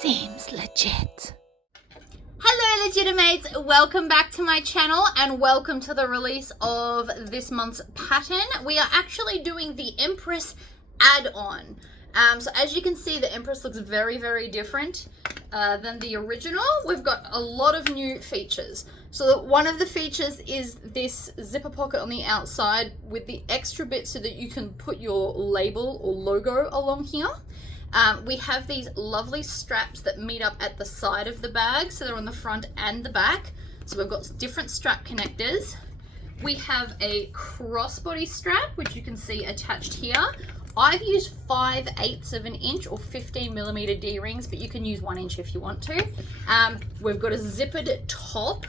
Seems legit. Hello Legitimates, welcome back to my channel and welcome to the release of this month's pattern. We are actually doing the Empress add-on. So as you can see, the Empress looks very, very different than the original. We've got a lot of new features. So one of the features is this zipper pocket on the outside with the extra bit so that you can put your label or logo along here. We have these lovely straps that meet up at the side of the bag, so they're on the front and the back. So we've got different strap connectors. We have a crossbody strap, which you can see attached here. I've used 5/8 of an inch or 15mm D-rings, but you can use 1 inch if you want to. We've got a zippered top.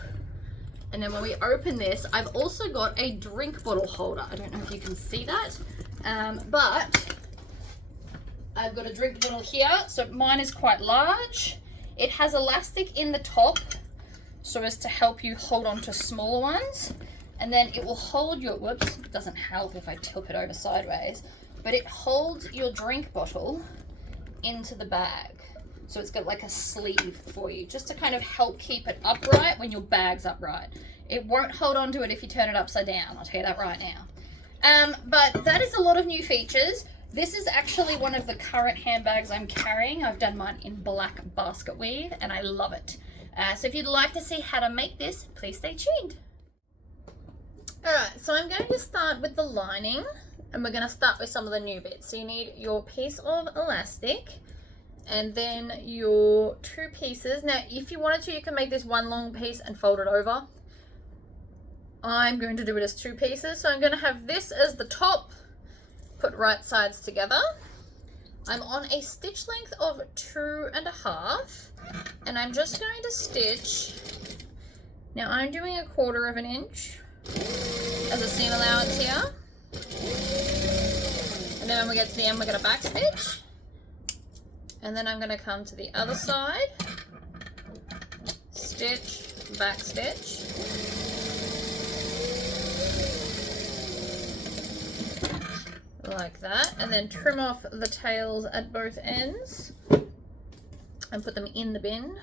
And then when we open this, I've also got a drink bottle holder. I don't know if you can see that, but I've got a drink bottle here, so mine is quite large. It has elastic in the top so as to help you hold on to smaller ones. And then it will hold your, whoops, it doesn't help if I tilt it over sideways, but it holds your drink bottle into the bag. So it's got like a sleeve for you, just to kind of help keep it upright when your bag's upright. It won't hold on to it if you turn it upside down, I'll tell you that right now. But that is a lot of new features. This is actually one of the current handbags I'm carrying. I've done mine in black basket weave and I love it. So if you'd like to see how to make this, please stay tuned. Alright, so I'm going to start with the lining and we're going to start with some of the new bits. So you need your piece of elastic and then your 2 pieces. Now if you wanted to, you can make this one long piece and fold it over. I'm going to do it as 2 pieces. So I'm going to have this as the top. Put right sides together. I'm on a stitch length of 2.5 and I'm just going to stitch. Now I'm doing 1/4 of an inch as a seam allowance here. And then when we get to the end, we're going to back stitch. And then I'm going to come to the other side, stitch, back stitch. Like that, and then trim off the tails at both ends and put them in the bin.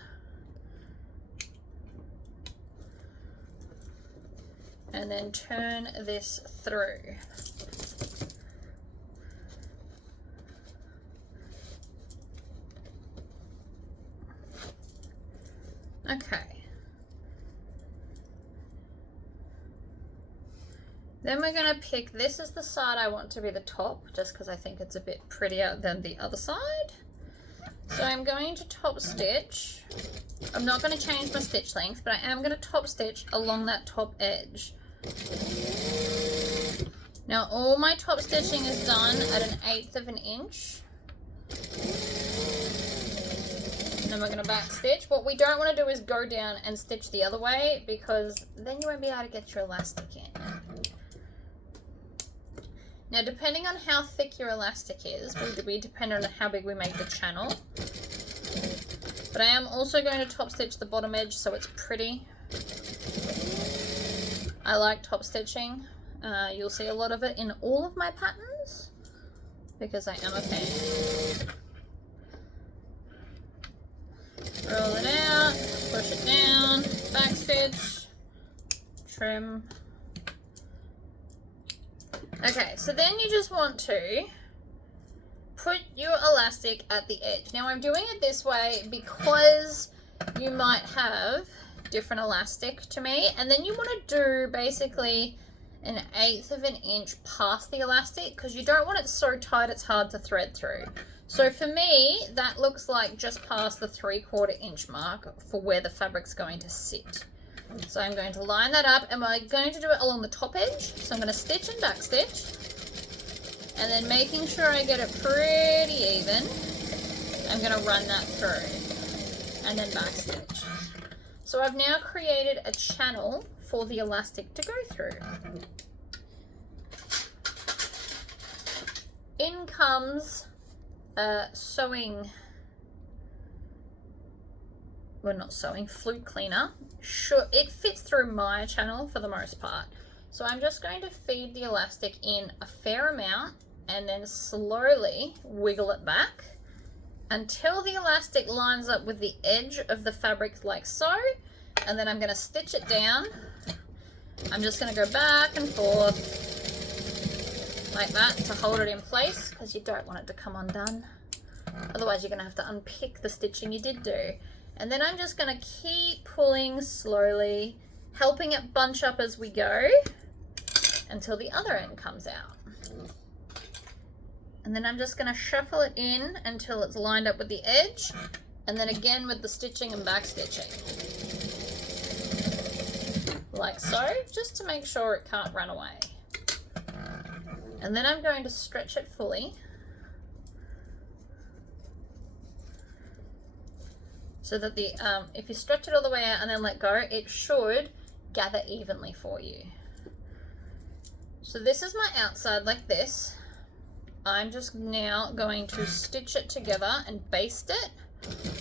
And then turn this through. Okay. Then we're going to pick, this is the side I want to be the top, just because I think it's a bit prettier than the other side. So I'm going to top stitch. I'm not going to change my stitch length, but I am going to top stitch along that top edge. Now all my top stitching is done at 1/8 of an inch. And then we're going to back stitch. What we don't want to do is go down and stitch the other way, because then you won't be able to get your elastic in. Now, depending on how thick your elastic is, will be dependent on how big we make the channel. But I am also going to top stitch the bottom edge so it's pretty. I like top stitching. You'll see a lot of it in all of my patterns because I am a fan. Roll it out, push it down, back stitch, trim. Okay, so then you just want to put your elastic at the edge. Now I'm doing it this way because you might have different elastic to me, and then you want to do basically 1/8 of an inch past the elastic because you don't want it so tight it's hard to thread through. So for me, that looks like just past the 3/4 inch mark for where the fabric's going to sit. So I'm going to line that up and we're going to do it along the top edge. So I'm going to stitch and back stitch and then making sure I get it pretty even, I'm going to run that through and then back stitch. So I've now created a channel for the elastic to go through. In comes sewing, well not sewing, flute cleaner. Sure, it fits through my channel for the most part. So I'm just going to feed the elastic in a fair amount and then slowly wiggle it back until the elastic lines up with the edge of the fabric like so, and then I'm going to stitch it down. I'm just going to go back and forth like that to hold it in place, because you don't want it to come undone. Otherwise you're going to have to unpick the stitching you did do. And then I'm just going to keep pulling slowly, helping it bunch up as we go until the other end comes out. And then I'm just going to shuffle it in until it's lined up with the edge, and then again with the stitching and back stitching. Like so, just to make sure it can't run away. And then I'm going to stretch it fully. So that the, if you stretch it all the way out and then let go, it should gather evenly for you. So this is my outside like this. I'm just now going to stitch it together and baste it.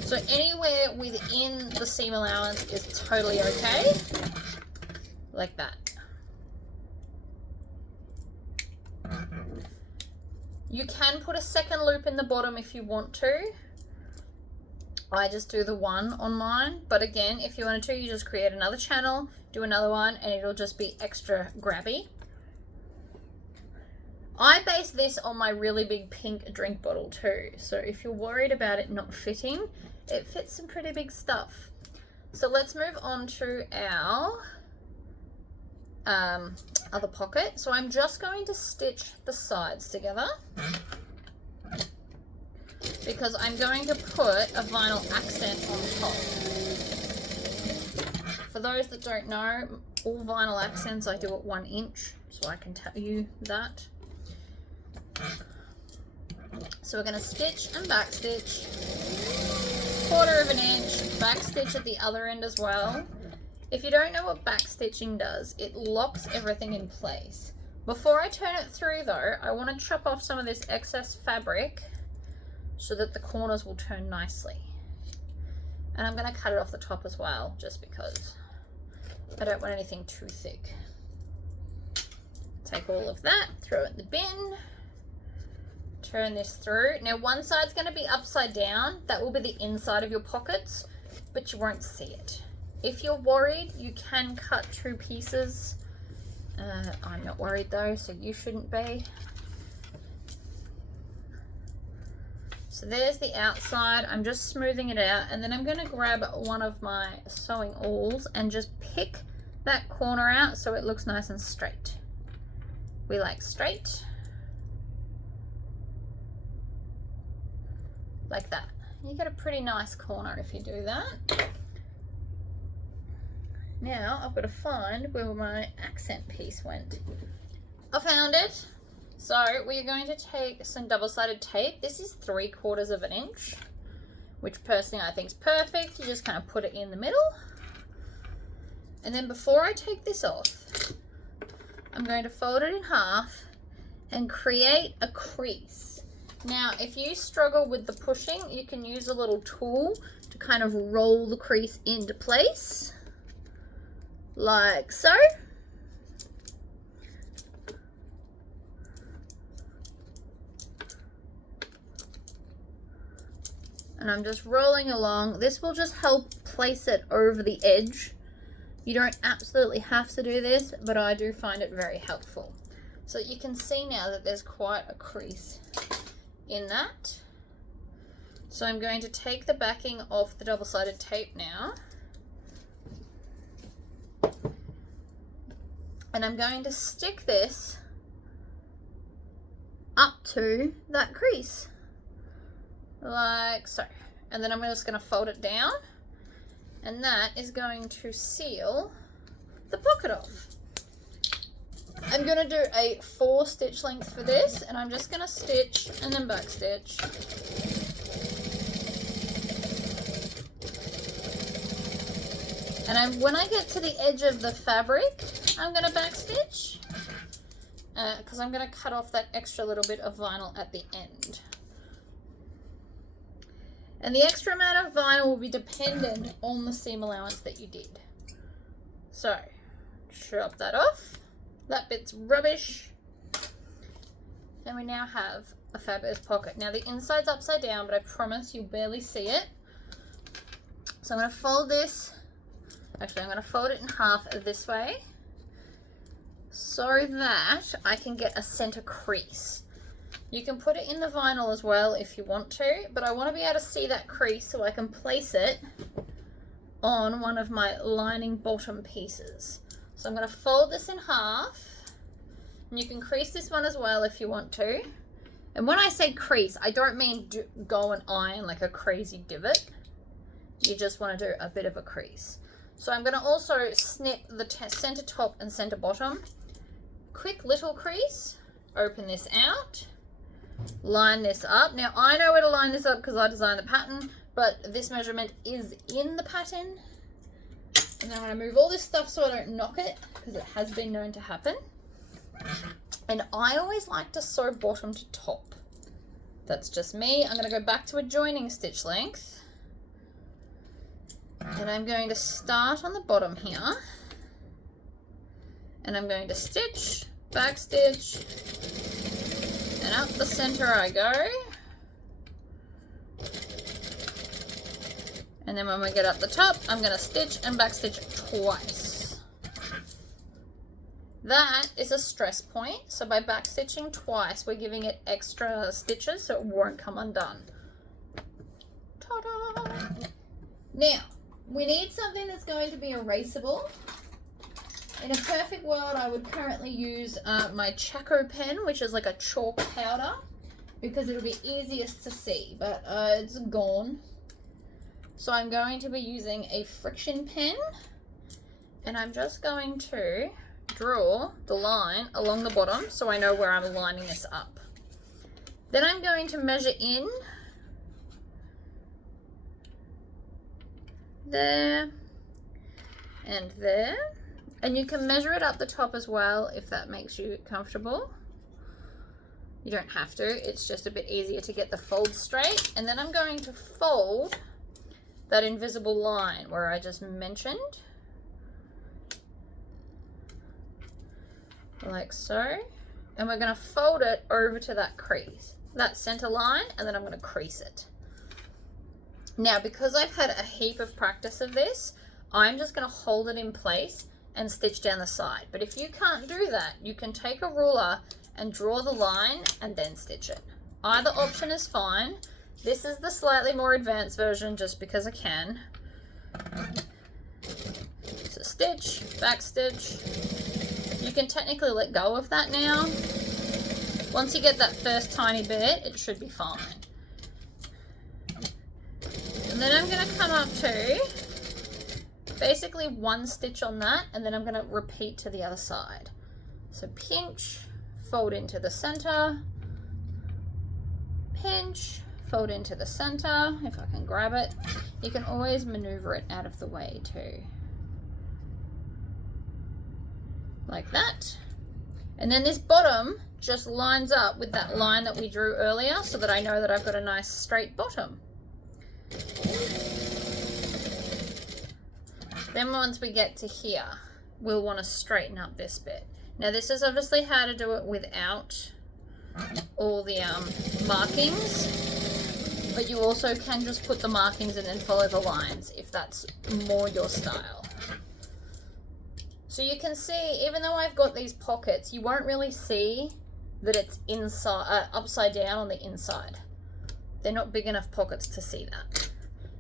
So anywhere within the seam allowance is totally okay. Like that. You can put a second loop in the bottom if you want to. I just do the one on mine, but again, if you wanted to, you just create another channel, do another one, and it'll just be extra grabby. I base this on my really big pink drink bottle too, so if you're worried about it not fitting, it fits some pretty big stuff. So let's move on to our other pocket. So I'm just going to stitch the sides together because I'm going to put a vinyl accent on top. For those that don't know, all vinyl accents I do at 1 inch, so I can tell you that. So we're going to stitch and back stitch, 1/4 of an inch, back stitch at the other end as well. If you don't know what back stitching does, it locks everything in place. Before I turn it through though, I want to chop off some of this excess fabric so that the corners will turn nicely. And I'm going to cut it off the top as well, just because I don't want anything too thick. Take all of that, throw it in the bin. Turn this through. Now one side's going to be upside down. That will be the inside of your pockets, but you won't see it. If you're worried, you can cut 2 pieces. I'm not worried though, so you shouldn't be. So there's the outside. I'm just smoothing it out, and then I'm going to grab one of my sewing awls and just pick that corner out so it looks nice and straight. We like straight. Like that. You get a pretty nice corner if you do that. Now I've got to find where my accent piece went. I found it. So we are going to take some double-sided tape. This is 3/4 of an inch, which personally I think is perfect. You just kind of put it in the middle. And then before I take this off, I'm going to fold it in half and create a crease. Now, if you struggle with the pushing, you can use a little tool to kind of roll the crease into place, like so. And I'm just rolling along. This will just help place it over the edge. You don't absolutely have to do this, but I do find it very helpful. So you can see now that there's quite a crease in that. So I'm going to take the backing off the double-sided tape now, and I'm going to stick this up to that crease like so, and then I'm just going to fold it down, and that is going to seal the pocket off. I'm going to do a 4 stitch length for this, and I'm just going to stitch and then back stitch. And when I get to the edge of the fabric, I'm going to back stitch because I'm going to cut off that extra little bit of vinyl at the end. And the extra amount of vinyl will be dependent on the seam allowance that you did. So, chop that off. That bit's rubbish. And we now have a fabulous pocket. Now the inside's upside down, but I promise you'll barely see it. So I'm going to fold this, actually I'm going to fold it in half this way so that I can get a center crease. You can put it in the vinyl as well if you want to, but I want to be able to see that crease so I can place it on one of my lining bottom pieces. So I'm going to fold this in half, and you can crease this one as well if you want to. And when I say crease, I don't mean go and iron like a crazy divot. You just want to do a bit of a crease. So I'm going to also snip the center top and center bottom. Quick little crease, open this out. Line this up. Now I know where to line this up because I designed the pattern, but this measurement is in the pattern. And then I'm going to move all this stuff so I don't knock it, because it has been known to happen. And I always like to sew bottom to top. That's just me. I'm going to go back to a joining stitch length. And I'm going to start on the bottom here. And I'm going to stitch, back stitch, and up the center I go. And then when we get up the top, I'm going to stitch and back stitch twice. That is a stress point. So by back stitching twice, we're giving it extra stitches so it won't come undone. Ta-da! Now, we need something that's going to be erasable. In a perfect world, I would currently use my Chaco pen, which is like a chalk powder, because it'll be easiest to see, but it's gone. So I'm going to be using a friction pen, and I'm just going to draw the line along the bottom so I know where I'm lining this up. Then I'm going to measure in there and there. And you can measure it up the top as well if that makes you comfortable. You don't have to, it's just a bit easier to get the fold straight. And then I'm going to fold that invisible line where I just mentioned. Like so. And we're going to fold it over to that crease, that center line, and then I'm going to crease it. Now, because I've had a heap of practice of this, I'm just going to hold it in place and stitch down the side. But if you can't do that, you can take a ruler and draw the line and then stitch it. Either option is fine. This is the slightly more advanced version just because I can. So stitch, back stitch. You can technically let go of that now. Once you get that first tiny bit, it should be fine. And then I'm going to come up to basically one stitch on that, and then I'm going to repeat to the other side. So pinch, fold into the center, pinch, fold into the center, if I can grab it. You can always maneuver it out of the way too. Like that. And then this bottom just lines up with that line that we drew earlier so that I know that I've got a nice straight bottom. Then once we get to here, we'll want to straighten up this bit. Now this is obviously how to do it without all the markings, but you also can just put the markings and then follow the lines if that's more your style. So you can see, even though I've got these pockets, you won't really see that it's inside, upside down on the inside. They're not big enough pockets to see that.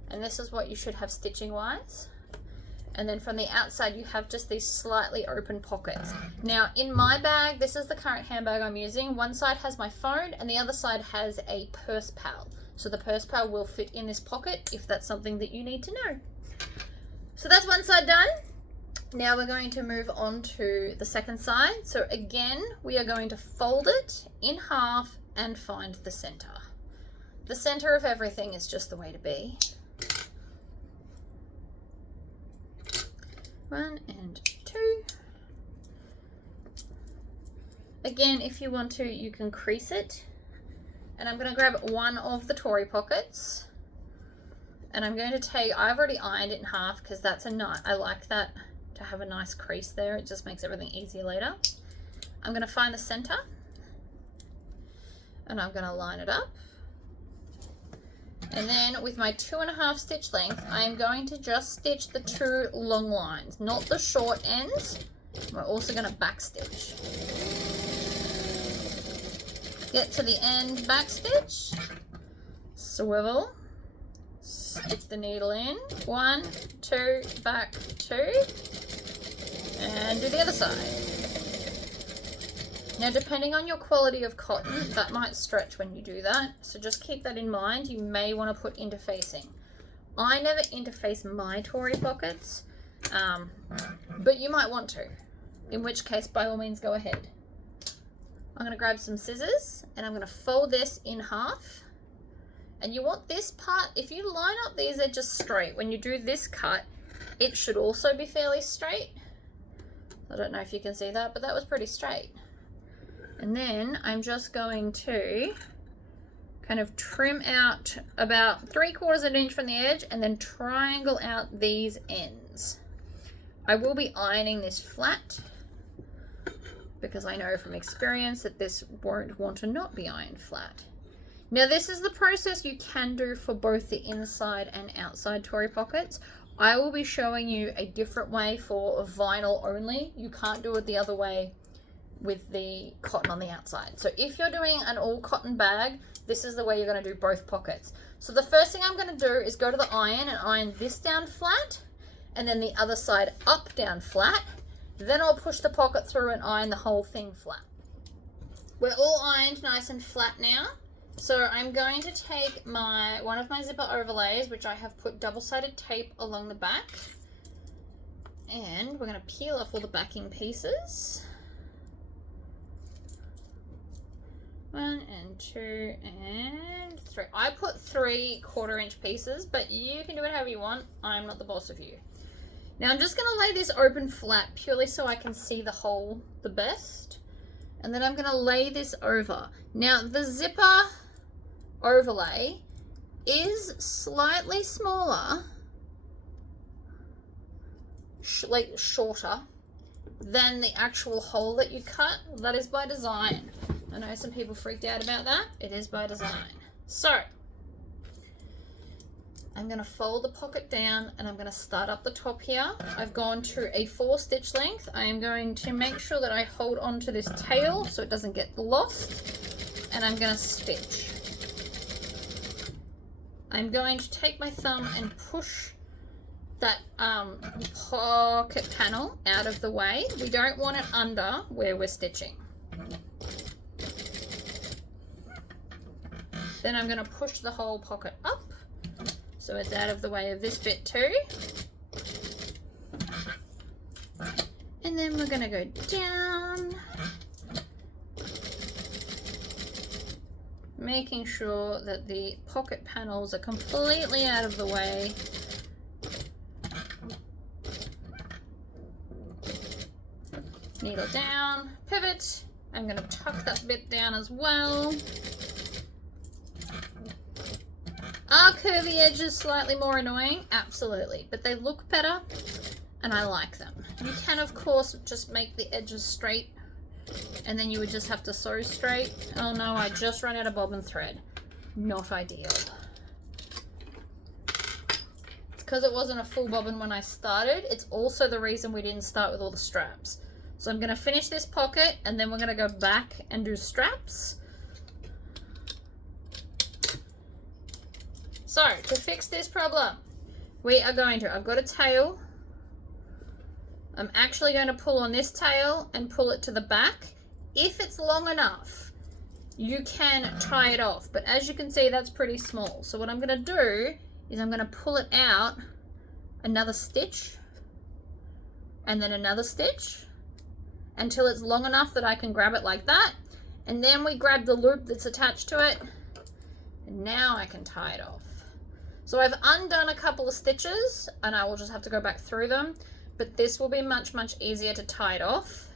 And this is what you should have stitching wise. And then from the outside, you have just these slightly open pockets. Now, in my bag, this is the current handbag I'm using. One side has my phone and the other side has a purse pal. So the purse pal will fit in this pocket if that's something that you need to know. So that's one side done. Now we're going to move on to the second side. So again, we are going to fold it in half and find the center. The center of everything is just the way to be. 1 and 2. Again, if you want to, you can crease it. And I'm going to grab one of the Tory pockets. And I'm going to take, I've already ironed it in half because that's a nice, I like that to have a nice crease there. It just makes everything easier later. I'm going to find the center. and I'm going to line it up. And then with my 2.5 stitch length, I'm going to just stitch the 2 long lines, not the short ends. We're also going to back stitch. Get to the end, back stitch, swivel, stick the needle in, 1, 2, back 2, and do the other side. Now, depending on your quality of cotton, that might stretch when you do that, so just keep that in mind. You may want to put interfacing. I never interface my Tory pockets, but you might want to, in which case, by all means, go ahead. I'm going to grab some scissors, and I'm going to fold this in half. And you want this part, if you line up these edges straight, when you do this cut, it should also be fairly straight. I don't know if you can see that, but that was pretty straight. And then I'm just going to kind of trim out about 3/4 of an inch from the edge and then triangle out these ends. I will be ironing this flat because I know from experience that this won't want to not be ironed flat. Now, this is the process you can do for both the inside and outside Tory pockets. I will be showing you a different way for vinyl only. You can't do it the other way with the cotton on the outside. So if you're doing an all cotton bag, this is the way you're going to do both pockets. So the first thing I'm going to do is go to the iron and iron this down flat, and then the other side up down flat. Then I'll push the pocket through and iron the whole thing flat. We're all ironed nice and flat now. So I'm going to take one of my zipper overlays, which I have put double-sided tape along the back, and we're going to peel off all the backing pieces. 1 and 2 and 3. I put 3/4 inch pieces, but you can do it however you want. I'm not the boss of you. Now I'm just going to lay this open flat purely so I can see the hole the best. And then I'm going to lay this over. Now the zipper overlay is slightly smaller, like shorter, than the actual hole that you cut. That is by design. I know some people freaked out about that. It is by design. So I'm going to fold the pocket down and I'm going to start up the top here. I've gone to a 4 stitch length. I am going to make sure that I hold on to this tail so it doesn't get lost, and I'm going to stitch. I'm going to take my thumb and push that pocket panel out of the way. We don't want it under where we're stitching. Then I'm going to push the whole pocket up so it's out of the way of this bit too. And then we're going to go down, making sure that the pocket panels are completely out of the way. Needle down, pivot. I'm going to tuck that bit down as well. Are curvy edges slightly more annoying? Absolutely, but they look better and I like them. You can, of course, just make the edges straight and then you would just have to sew straight. Oh no, I just ran out of bobbin thread. Not ideal. It's because it wasn't a full bobbin when I started. It's also the reason we didn't start with all the straps. So I'm going to finish this pocket and then we're going to go back and do straps. So, to fix this problem, I've got a tail. I'm actually going to pull on this tail and pull it to the back. If it's long enough, you can tie it off. But as you can see, that's pretty small. So what I'm going to do is I'm going to pull it out another stitch and then another stitch until it's long enough that I can grab it like that. And then we grab the loop that's attached to it. And now I can tie it off. So I've undone a couple of stitches and I will just have to go back through them, but this will be much, much easier to tie it off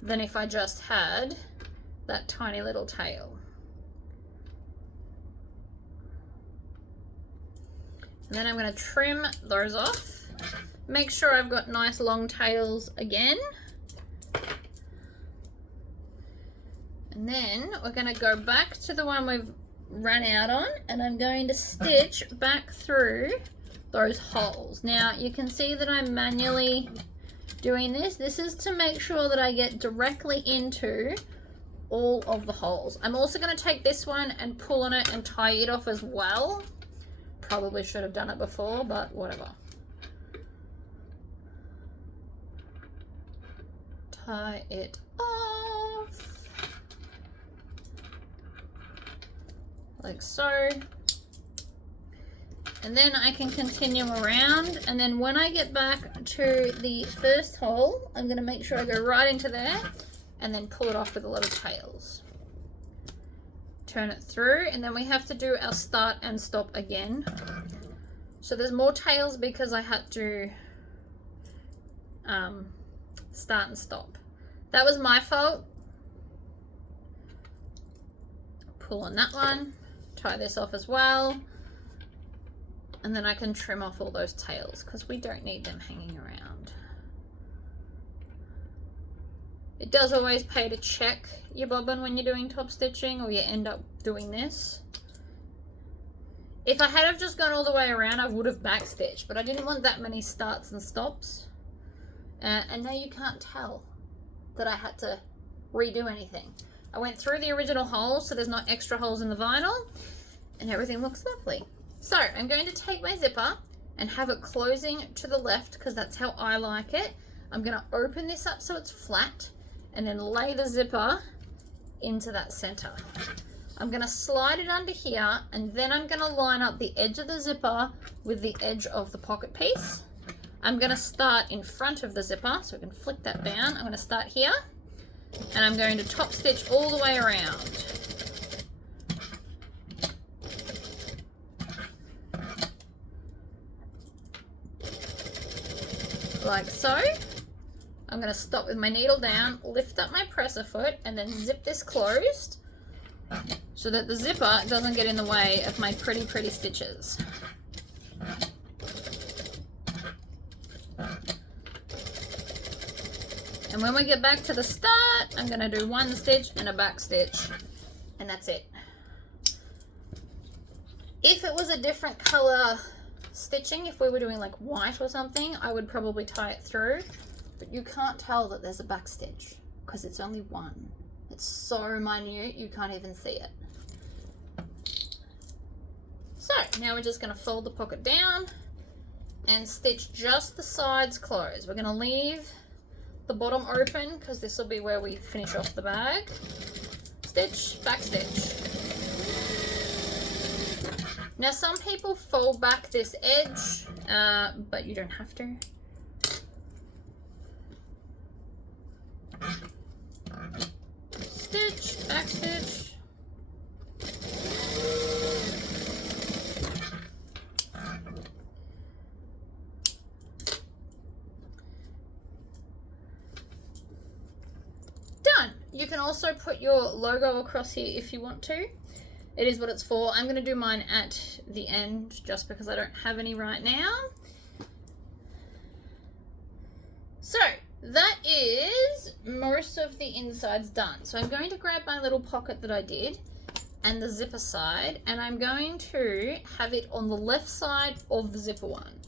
than if I just had that tiny little tail. And then I'm going to trim those off. Make sure I've got nice long tails again. And And then we're going to go back to the one we've run out on, and I'm going to stitch back through those holes. Now you can see that I'm manually doing this. This is to make sure that I get directly into all of the holes. I'm also going to take this one and pull on it and tie it off as well. Probably should have done it before, but whatever. Tie it off like so, and then I can continue around, and then when I get back to the first hole, I'm going to make sure I go right into there and then pull it off with a lot of tails. Turn it through, and then we have to do our start and stop again. So there's more tails because I had to start and stop. That was my fault. Pull on that one, tie this off as well, and then I can trim off all those tails because we don't need them hanging around. It does always pay to check your bobbin when you're doing top stitching, or you end up doing this. If I had have just gone all the way around, I would have backstitched, but I didn't want that many starts and stops. And now you can't tell that I had to redo anything. I went through the original holes, so there's no extra holes in the vinyl, and everything looks lovely. So I'm going to take my zipper and have it closing to the left because that's how I like it. I'm going to open this up so it's flat and then lay the zipper into that center. I'm going to slide it under here, and then I'm going to line up the edge of the zipper with the edge of the pocket piece. I'm going to start in front of the zipper, so I can flick that down. I'm going to start here, and I'm going to top stitch all the way around. Like so. I'm going to stop with my needle down, lift up my presser foot, and then zip this closed so that the zipper doesn't get in the way of my pretty stitches. And when we get back to the start, I'm going to do one stitch and a back stitch, and that's it. If it was a different color stitching, if we were doing like white or something, I would probably tie it through, but you can't tell that there's a back stitch because it's only one. It's so minute you can't even see it. So now we're just going to fold the pocket down and stitch just the sides closed. We're going to leave the bottom open because this will be where we finish off the bag. Stitch, back stitch. Now some people fold back this edge, but you don't have to. Stitch, back stitch. Done. You can also put your logo across here if you want to. It is what it's for. I'm going to do mine at the end just because I don't have any right now. So that is most of the insides done. So I'm going to grab my little pocket that I did and the zipper side, and I'm going to have it on the left side of the zipper one.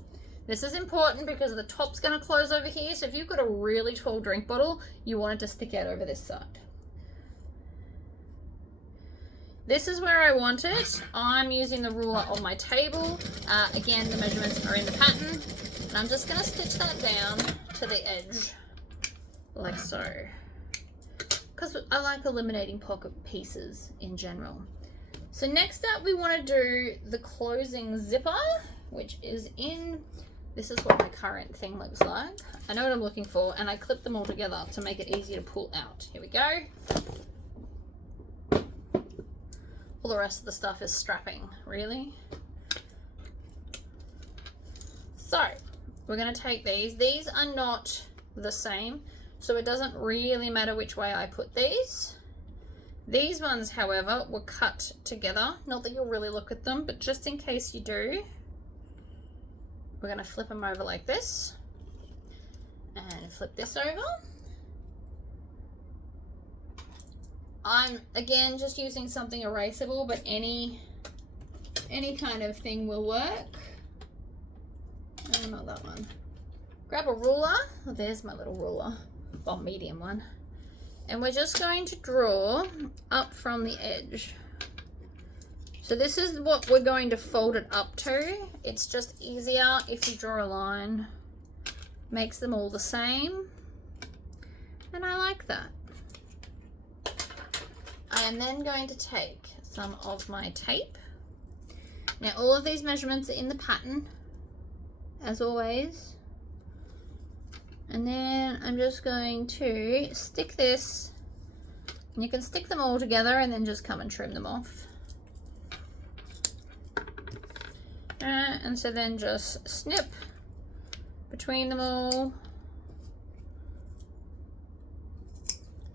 This is important because the top's going to close over here. So if you've got a really tall drink bottle, you want it to stick out over this side. This is where I want it. I'm using the ruler on my table. Again, the measurements are in the pattern. And I'm just going to stitch that down to the edge, like so. Because I like eliminating pocket pieces in general. So next up, we want to do the closing zipper, which is in, this is what my current thing looks like. I know what I'm looking for, and I clip them all together to make it easier to pull out. Here we go. All the rest of the stuff is strapping, really. So we're going to take these. These are not the same, so it doesn't really matter which way I put these. These ones, however, were cut together. Not that you'll really look at them, but just in case you do, we're going to flip them over like this and flip this over. I'm again just using something erasable, but any kind of thing will work. Oh, not that one. Grab a ruler. Oh, there's my little ruler. Well, medium one. And we're just going to draw up from the edge. So this is what we're going to fold it up to. It's just easier if you draw a line. Makes them all the same. And I like that. I am then going to take some of my tape. Now all of these measurements are in the pattern, as always. And then I'm just going to stick this, and you can stick them all together and then just come and trim them off. And so then just snip between them all,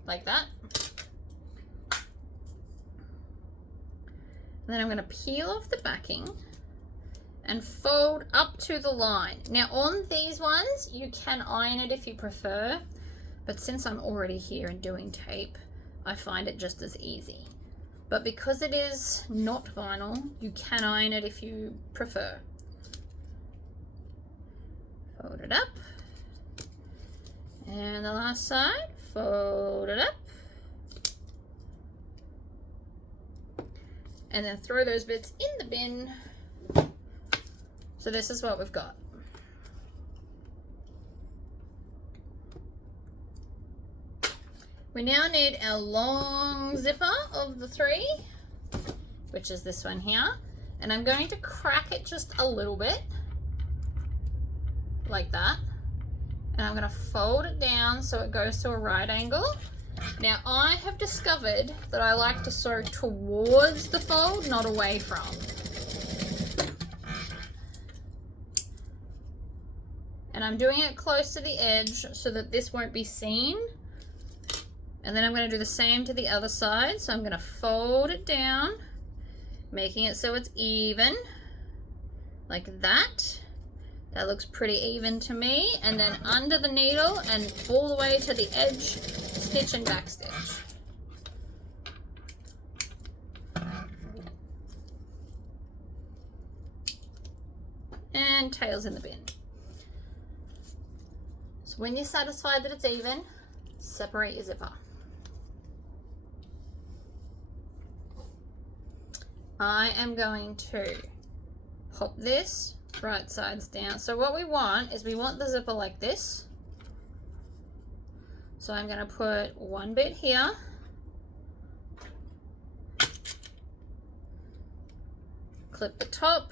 like that. And then I'm going to peel off the backing and fold up to the line. Now on these ones, you can iron it if you prefer, but since I'm already here and doing tape, I find it just as easy. But because it is not vinyl, you can iron it if you prefer. Fold it up. And the last side, fold it up. And then throw those bits in the bin. So this is what we've got. We now need our long zipper of the three, which is this one here. And I'm going to crack it just a little bit, like that. And I'm going to fold it down so it goes to a right angle. Now I have discovered that I like to sew towards the fold, not away from. And I'm doing it close to the edge so that this won't be seen. And then I'm going to do the same to the other side. So I'm going to fold it down, making it so it's even, like that. That looks pretty even to me. And then under the needle and all the way to the edge, stitch and back stitch. And tails in the bin. So when you're satisfied that it's even, separate your zipper. I am going to pop this right sides down. So what we want is we want the zipper like this. So I'm going to put one bit here. Clip the top.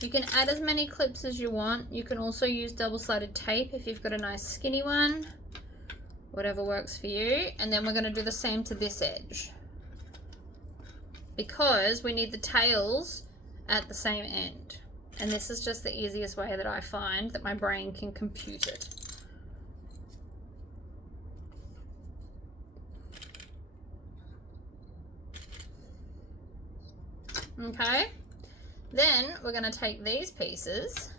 You can add as many clips as you want. You can also use double-sided tape if you've got a nice skinny one. Whatever works for you. And then we're going to do the same to this edge, because we need the tails at the same end. And this is just the easiest way that I find that my brain can compute it. Okay, then we're going to take these pieces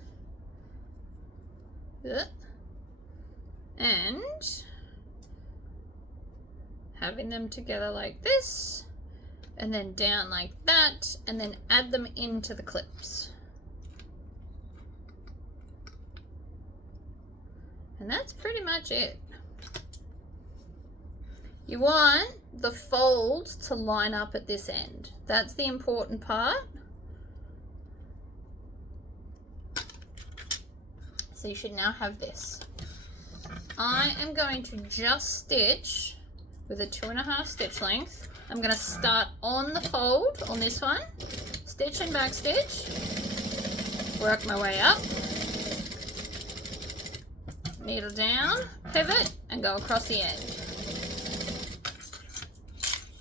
and having them together like this, and then down like that, and then add them into the clips. And that's pretty much it. You want the folds to line up at this end. That's the important part. So you should now have this. I am going to just stitch with a 2.5 stitch length. I'm going to start on the fold on this one, stitch and back stitch, work my way up, needle down, pivot, and go across the edge.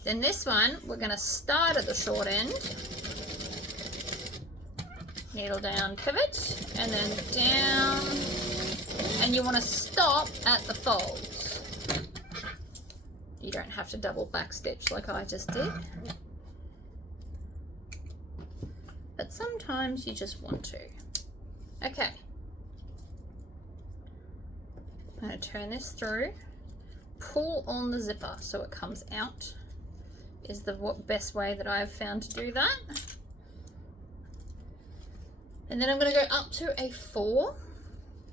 Then this one, we're going to start at the short end, needle down, pivot, and then down, and you want to stop at the folds. You don't have to double back stitch like I just did, but sometimes you just want to. Okay, I'm going to turn this through, pull on the zipper so it comes out. is the best way that I've found to do that. And then I'm going to go up to a 4.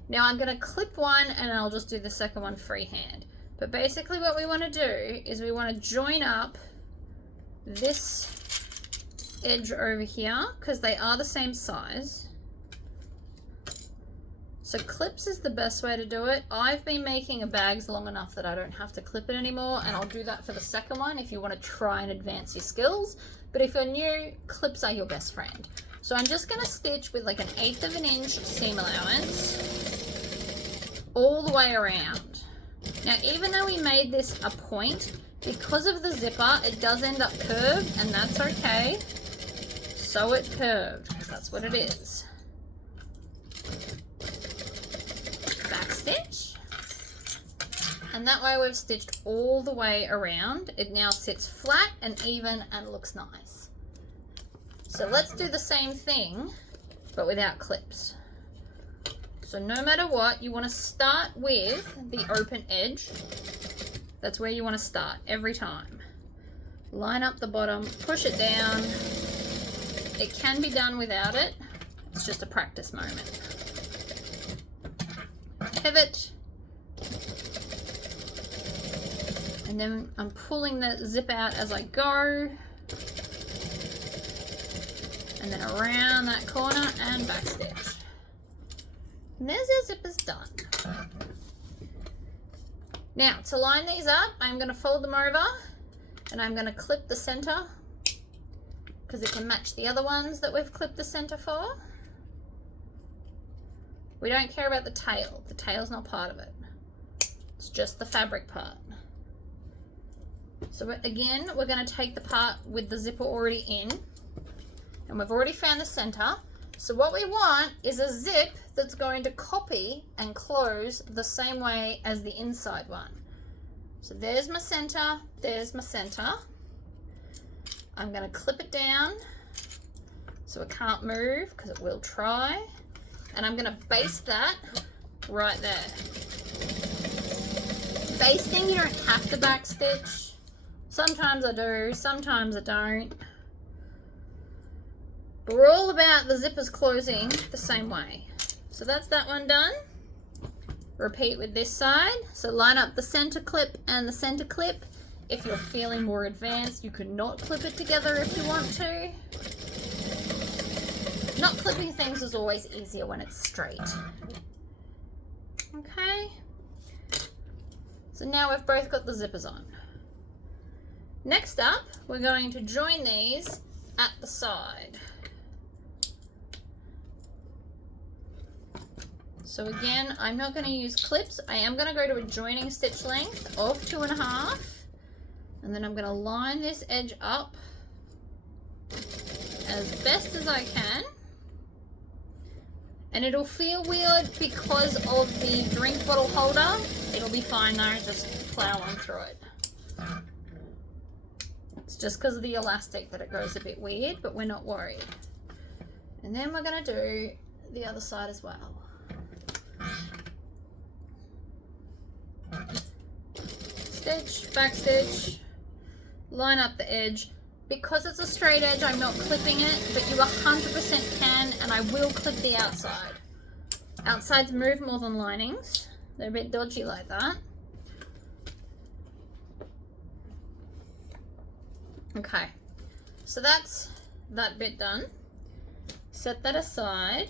Now I'm going to clip one and I'll just do the second one freehand. But basically what we want to do is we want to join up this edge over here because they are the same size. So clips is the best way to do it. I've been making a bags long enough that I don't have to clip it anymore, and I'll do that for the second one if you want to try and advance your skills. But if you're new, clips are your best friend. So I'm just going to stitch with like 1/8 of an inch seam allowance all the way around. Now, even though we made this a point, because of the zipper, it does end up curved, and that's okay. Sew it curved, because that's what it is. Back stitch. And that way we've stitched all the way around. It now sits flat and even and looks nice. So let's do the same thing, but without clips. So no matter what, you want to start with the open edge. That's where you want to start every time. Line up the bottom, push it down. It can be done without it. It's just a practice moment. Pivot. And then I'm pulling the zip out as I go. And then around that corner and back stitch. And there's your zippers done. Now, to line these up, I'm going to fold them over and I'm going to clip the center because it can match the other ones that we've clipped the center for. We don't care about the tail. The tail's not part of it. It's just the fabric part. So again, we're going to take the part with the zipper already in, and we've already found the center. So what we want is a zip that's going to copy and close the same way as the inside one. So there's my center, there's my center. I'm going to clip it down so it can't move because it will try. And I'm going to baste that right there. Basting, you don't have to back stitch. Sometimes I do, sometimes I don't. But we're all about the zippers closing the same way. So that's that one done. Repeat with this side. So line up the center clip and the center clip. If you're feeling more advanced, you could not clip it together if you want to. Not clipping things is always easier when it's straight. Okay. So now we've both got the zippers on. Next up, we're going to join these at the side. So again, I'm not going to use clips. I am going to go to a joining stitch length of 2.5. And then I'm going to line this edge up as best as I can. And it'll feel weird because of the drink bottle holder. It'll be fine though, just plow on through it. It's just because of the elastic that it goes a bit weird, but we're not worried. And then we're going to do the other side as well. Stitch, back stitch, line up the edge. Because it's a straight edge, I'm not clipping it, but you 100% can, and I will clip the outside. Outsides move more than linings. They're a bit dodgy like that. Okay, so that's that bit done. Set that aside,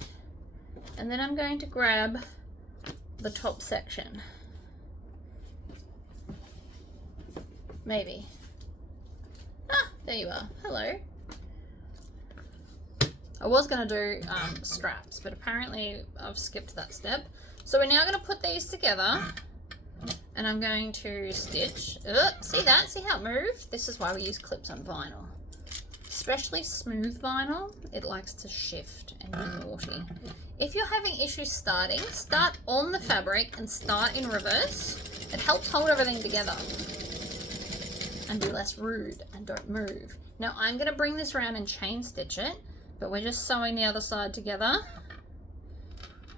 and then I'm going to grab the top section. Maybe. Ah, there you are. Hello. I was going to do straps, but apparently I've skipped that step. So we're now going to put these together, and I'm going to stitch. See that? See how it moved? This is why we use clips on vinyl. Especially smooth vinyl, it likes to shift and be naughty. If you're having issues starting, start on the fabric and start in reverse. It helps hold everything together and be less rude and don't move. Now I'm going to bring this around and chain stitch it, but we're just sewing the other side together.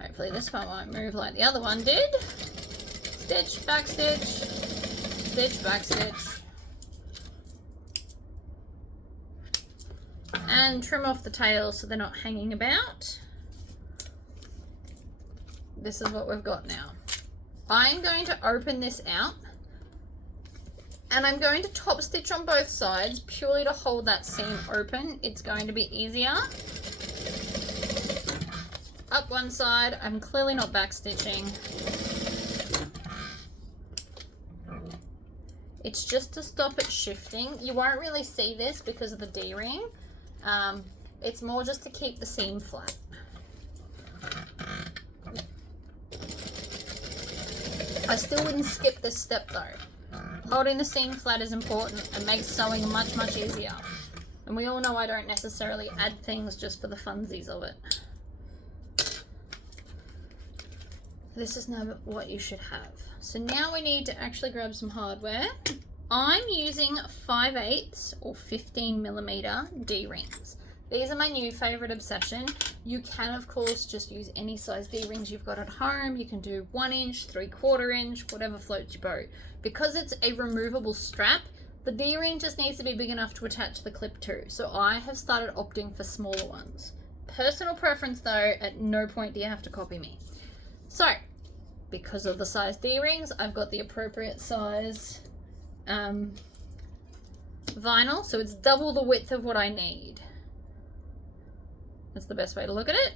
Hopefully this one won't move like the other one did. Stitch, back stitch, stitch, back stitch. and trim off the tails so they're not hanging about. This is what we've got now. I'm going to open this out and I'm going to top stitch on both sides purely to hold that seam open. It's going to be easier. Up one side, I'm clearly not back stitching. It's just to stop it shifting. You won't really see this because of the D-ring. It's more just to keep the seam flat. I still wouldn't skip this step though. Holding the seam flat is important and makes sewing much, much easier. And we all know I don't necessarily add things just for the funsies of it. This is now what you should have. So now we need to actually grab some hardware. I'm using 5/8 or 15mm D-rings. These are my new favorite obsession. You can of course just use any size D-rings you've got at home. You can do 1 inch, 3/4 inch, whatever floats your boat. Because it's a removable strap, the D-ring just needs to be big enough to attach the clip to. So I have started opting for smaller ones. Personal preference though, at no point do you have to copy me. So, because of the size D-rings, I've got the appropriate size vinyl, so it's double the width of what I need. That's the best way to look at it.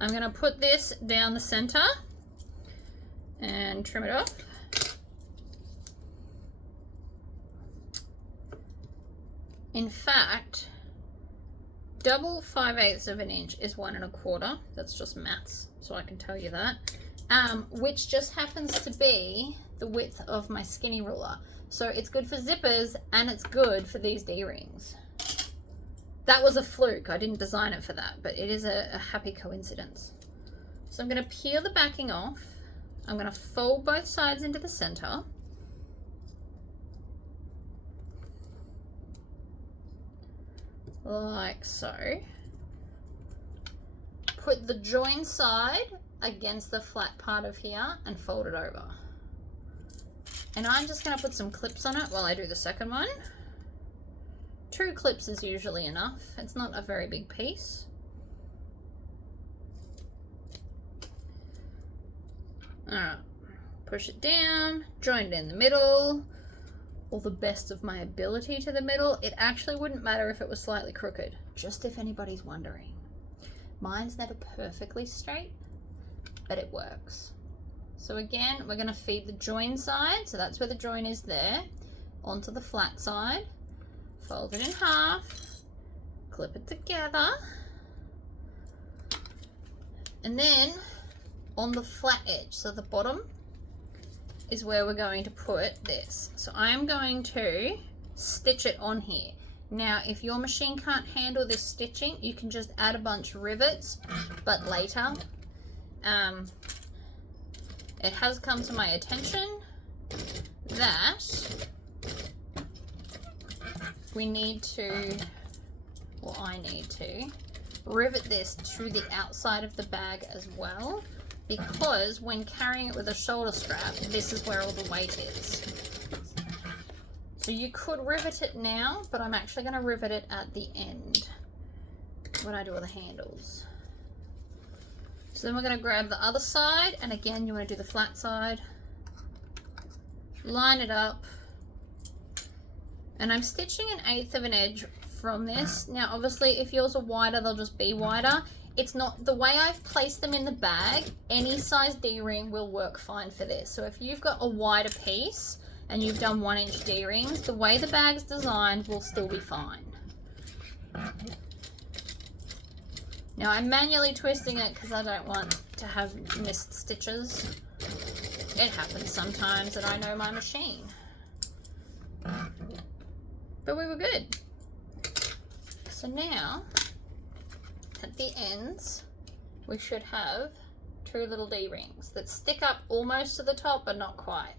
I'm going to put this down the center and trim it off. In fact, double 5/8 of an inch is 1 1/4. That's just maths, so I can tell you that. Which just happens to be the width of my skinny ruler. So it's good for zippers and it's good for these D-rings. That was a fluke. I didn't design it for that, but it is a happy coincidence. So I'm going to peel the backing off. I'm going to fold both sides into the center. Like so. Put the join side against the flat part of here and fold it over. And I'm just going to put some clips on it while I do the second one. 2 clips is usually enough. It's not a very big piece. Alright, push it down, join it in the middle, or the best of my ability to the middle. It actually wouldn't matter if it was slightly crooked, just if anybody's wondering. Mine's never perfectly straight, but it works. So again, we're going to feed the join side, so that's where the join is there, onto the flat side. Fold it in half, clip it together, and then on the flat edge, so the bottom is where we're going to put this. So I'm going to stitch it on here. Now, if your machine can't handle this stitching, you can just add a bunch of rivets, but later. It has come to my attention that we need to, well, I need to rivet this to the outside of the bag as well, because when carrying it with a shoulder strap, this is where all the weight is. So you could rivet it now, but I'm actually going to rivet it at the end when I do all the handles. So then we're going to grab the other side, and again you want to do the flat side, line it up, and I'm stitching 1/8 of an edge from this. Now obviously if yours are wider, they'll just be wider. It's not, the way I've placed them in the bag, any size D-ring will work fine for this. So if you've got a wider piece and you've done 1 inch D-rings, the way the bag's designed will still be fine. Now I'm manually twisting it because I don't want to have missed stitches. It happens sometimes, and I know my machine. But we were good. So now, at the ends, we should have 2 little D-rings that stick up almost to the top, but not quite.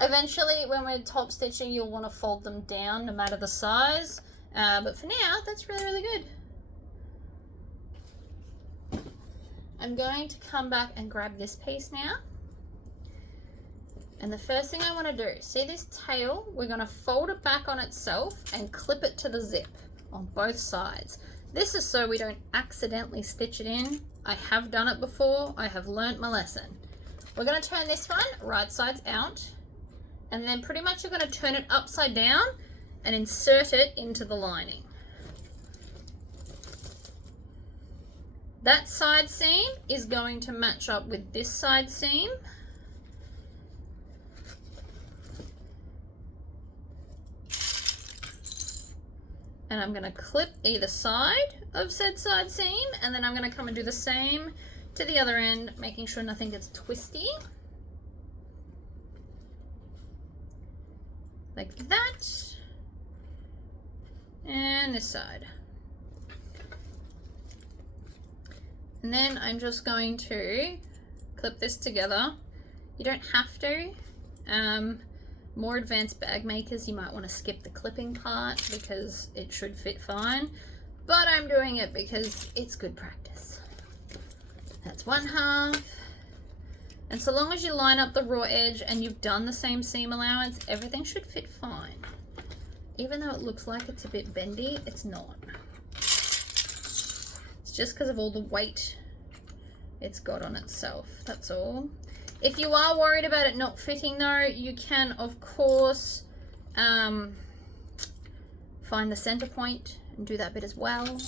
Eventually, when we're top stitching, you'll want to fold them down no matter the size. But for now, that's really, really good. I'm going to come back and grab this piece now. And the first thing I want to do, see this tail? We're going to fold it back on itself and clip it to the zip on both sides. This is so we don't accidentally stitch it in. I have done it before. I have learnt my lesson. We're going to turn this one right sides out, and then pretty much you're going to turn it upside down and insert it into the lining. That side seam is going to match up with this side seam. And I'm going to clip either side of said side seam, and then I'm going to come and do the same to the other end, making sure nothing gets twisty. Like that. And this side. And then I'm just going to clip this together. You don't have to. More advanced bag makers, you might want to skip the clipping part because it should fit fine. But I'm doing it because it's good practice. That's one half. And so long as you line up the raw edge and you've done the same seam allowance, everything should fit fine. Even though it looks like it's a bit bendy, it's not. It's just because of all the weight it's got on itself, that's all. If you are worried about it not fitting though, you can of course find the center point and do that bit as well.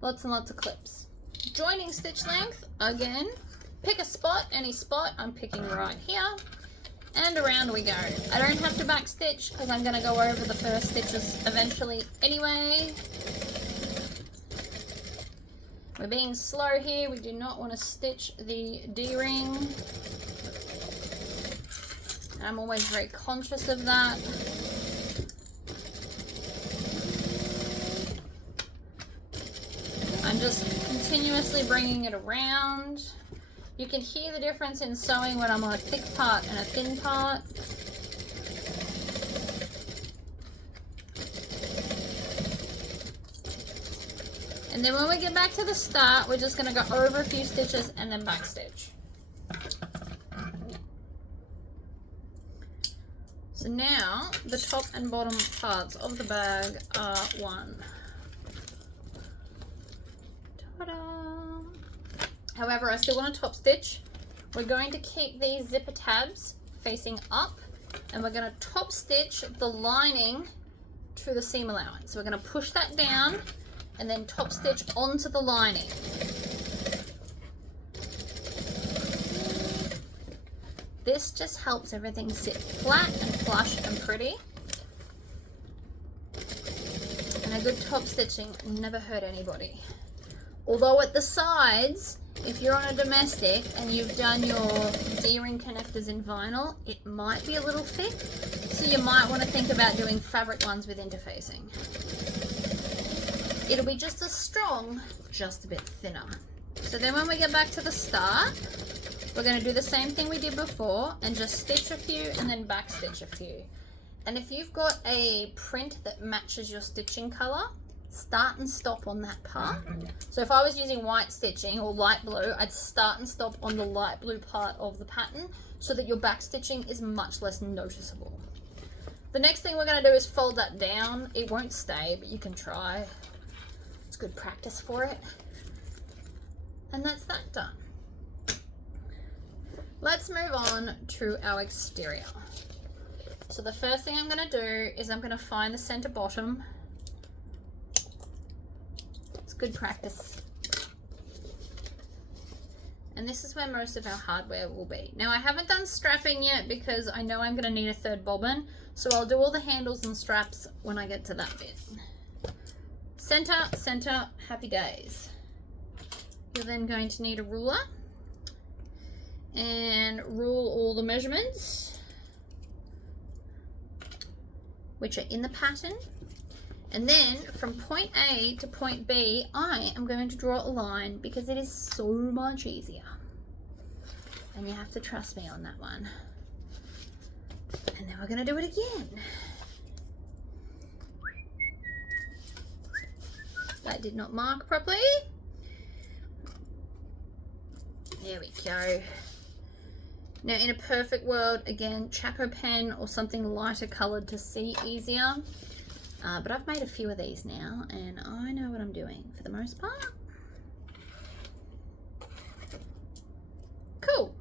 Lots and lots of clips. Joining stitch length, again, pick a spot, any spot. I'm picking right here, and around we go. I don't have to back stitch because I'm going to go over the first stitches eventually anyway. We're being slow here. We do not want to stitch the D-ring. I'm always very conscious of that. I'm just continuously bringing it around. You can hear the difference in sewing when I'm on a thick part and a thin part. And then when we get back to the start, we're just going to go over a few stitches and then back stitch. So now the top and bottom parts of the bag are one. Ta-da! However, I still want to top stitch. We're going to keep these zipper tabs facing up, and we're going to top stitch the lining to the seam allowance. So we're going to push that down and then top stitch onto the lining. This just helps everything sit flat and flush and pretty. And a good top stitching never hurt anybody. Although at the sides, if you're on a domestic and you've done your D-ring connectors in vinyl, it might be a little thick. So you might want to think about doing fabric ones with interfacing. It'll be just as strong, just a bit thinner. So then when we get back to the start, we're going to do the same thing we did before and just stitch a few and then back stitch a few. And if you've got a print that matches your stitching color, start and stop on that part. So if I was using white stitching or light blue, I'd start and stop on the light blue part of the pattern so that your back stitching is much less noticeable. The next thing we're going to do is fold that down. It won't stay, but you can try. It's good practice for it. And that's that done. Let's move on to our exterior. So the first thing I'm going to do is I'm going to find the center bottom. It's good practice. And this is where most of our hardware will be. Now I haven't done strapping yet because I know I'm going to need a third bobbin, so I'll do all the handles and straps when I get to that bit. Center, center, happy days. You're then going to need a ruler and rule all the measurements which are in the pattern. And then from point A to point B, I am going to draw a line because it is so much easier. And you have to trust me on that one. And then we're going to do it again. That did not mark properly. There we go. Now in a perfect world, again, Chaco pen or something lighter colored to see easier. But I've made a few of these now and I know what I'm doing for the most part. Cool.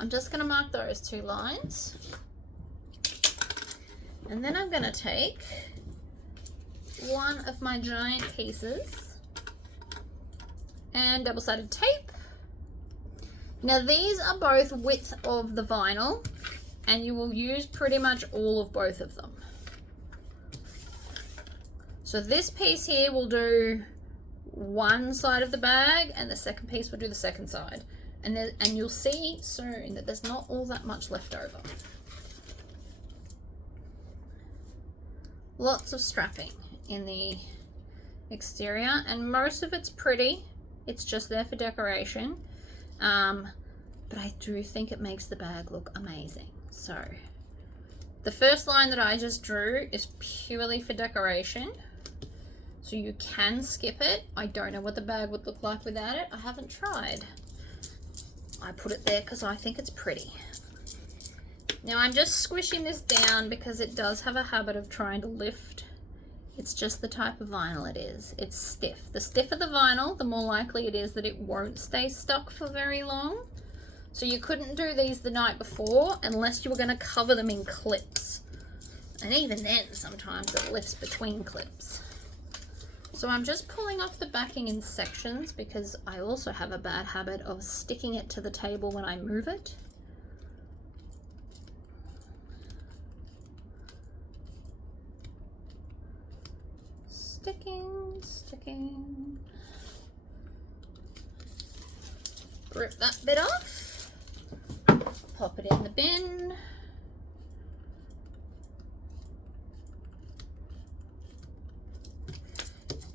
I'm just going to mark those 2 lines. And then I'm going to take one of my giant pieces and double-sided tape. Now these are both width of the vinyl and you will use pretty much all of both of them. So this piece here will do one side of the bag and the second piece will do the second side. And you'll see soon that there's not all that much left over. Lots of strapping in the exterior and most of it's pretty. It's just there for decoration. But I do think it makes the bag look amazing. So the first line that I just drew is purely for decoration. So you can skip it. I don't know what the bag would look like without it. I haven't tried. I put it there because I think it's pretty. Now I'm just squishing this down because it does have a habit of trying to lift. It's just the type of vinyl it is. It's stiff. The stiffer the vinyl, the more likely it is that it won't stay stuck for very long. So you couldn't do these the night before unless you were going to cover them in clips. And even then, sometimes it lifts between clips. So I'm just pulling off the backing in sections because I also have a bad habit of sticking it to the table when I move it. Sticking. Rip that bit off. Pop it in the bin.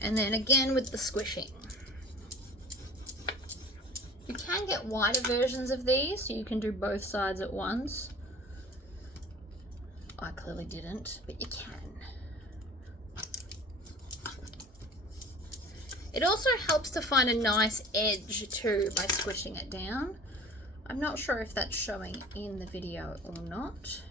And then again with the squishing. You can get wider versions of these, so you can do both sides at once. I clearly didn't, but you can. It also helps to find a nice edge too by squishing it down. I'm not sure if that's showing in the video or not.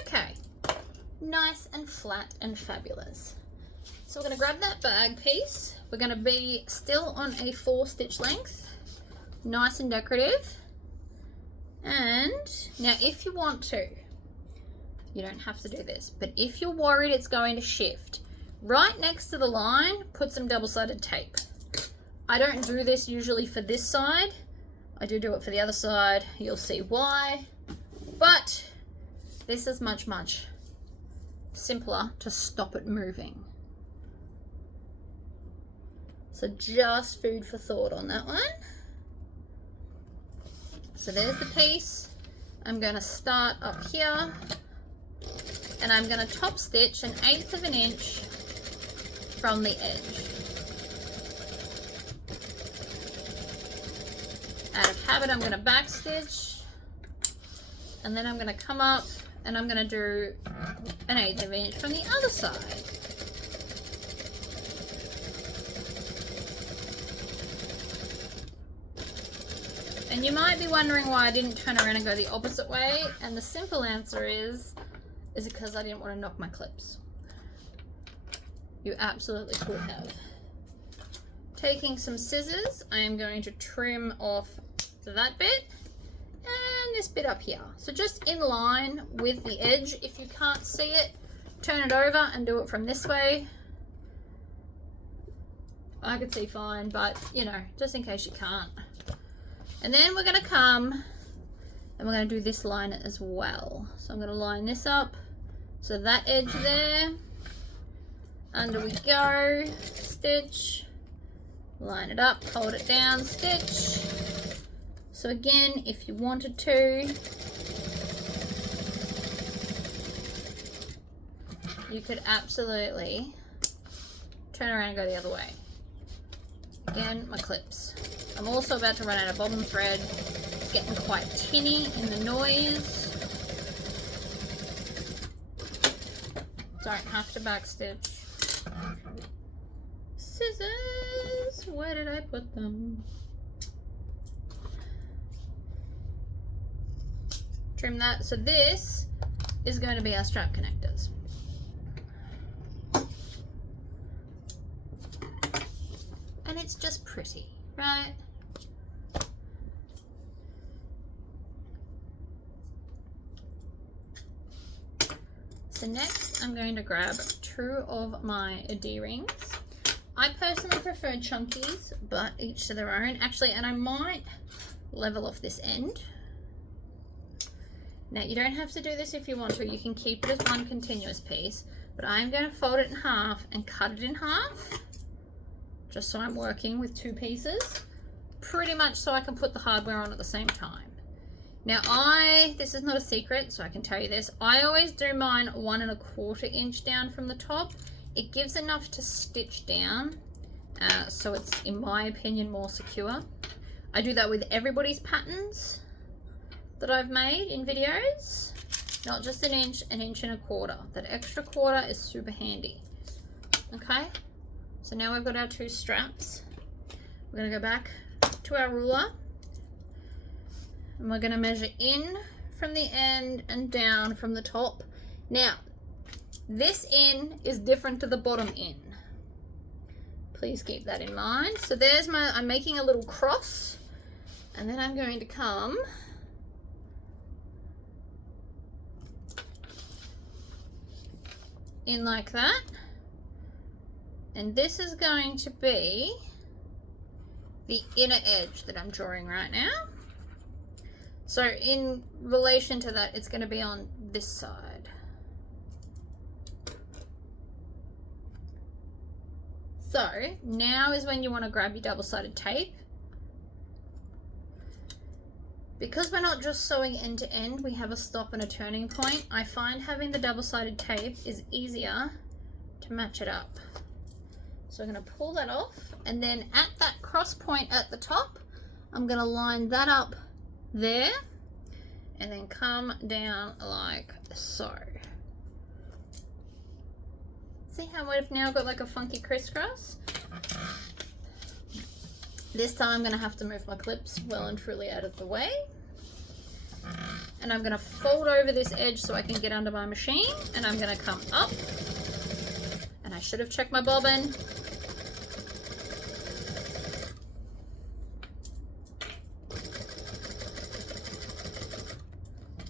Okay, nice and flat and fabulous. So we're going to grab that bag piece. We're going to be still on a 4-stitch length, nice and decorative. And now if you want to, you don't have to do this, but if you're worried it's going to shift, right next to the line, put some double-sided tape. I don't do this usually for this side. I do it for the other side. You'll see why. But this is much, much simpler to stop it moving. So just food for thought on that one. So there's the piece. I'm going to start up here and I'm going to top stitch 1/8 of an inch from the edge. Out of habit, I'm going to back stitch and then I'm going to come up and I'm going to do 1/8 of an inch from the other side. And you might be wondering why I didn't turn around and go the opposite way, and the simple answer is because I didn't want to knock my clips. You absolutely could have. Taking some scissors, I am going to trim off that bit and this bit up here. So just in line with the edge. If you can't see it, turn it over and do it from this way. I could see fine, but you know, just in case you can't. And then we're going to come and we're going to do this line as well. So I'm going to line this up. So that edge there, under we go, stitch, line it up, hold it down, stitch. So again, if you wanted to, you could absolutely turn around and go the other way. Again, my clips. I'm also about to run out of bobbin thread. It's getting quite tinny in the noise. Don't have to backstitch. Scissors, where did I put them? Trim that. So this is going to be our strap connectors. And it's just pretty, right? So next I'm going to grab 2 of my D-rings. I personally prefer chunkies, but each to their own. Actually, and I might level off this end. Now you don't have to do this if you want to. You can keep it as one continuous piece, but I'm going to fold it in half and cut it in half, just so I'm working with 2 pieces, pretty much so I can put the hardware on at the same time. Now this is not a secret, so I can tell you this, I always do mine 1 1/4 inch down from the top. It gives enough to stitch down, so it's, in my opinion, more secure. I do that with everybody's patterns that I've made in videos, not just 1 inch, 1 1/4 inch. That extra quarter is super handy. Okay, so now we've got our 2 straps. We're going to go back to our ruler, and we're going to measure in from the end and down from the top. Now, this in is different to the bottom in. Please keep that in mind. So there's I'm making a little cross, and then I'm going to come in like that. And this is going to be the inner edge that I'm drawing right now. So in relation to that, it's going to be on this side. So now is when you want to grab your double-sided tape. Because we're not just sewing end to end, we have a stop and a turning point. I find having the double-sided tape is easier to match it up. So I'm going to pull that off, and then at that cross point at the top, I'm going to line that up there and then come down like so. See how we've now got like a funky crisscross? This time I'm going to have to move my clips well and truly out of the way. And I'm going to fold over this edge so I can get under my machine, and I'm going to come up. And I should have checked my bobbin.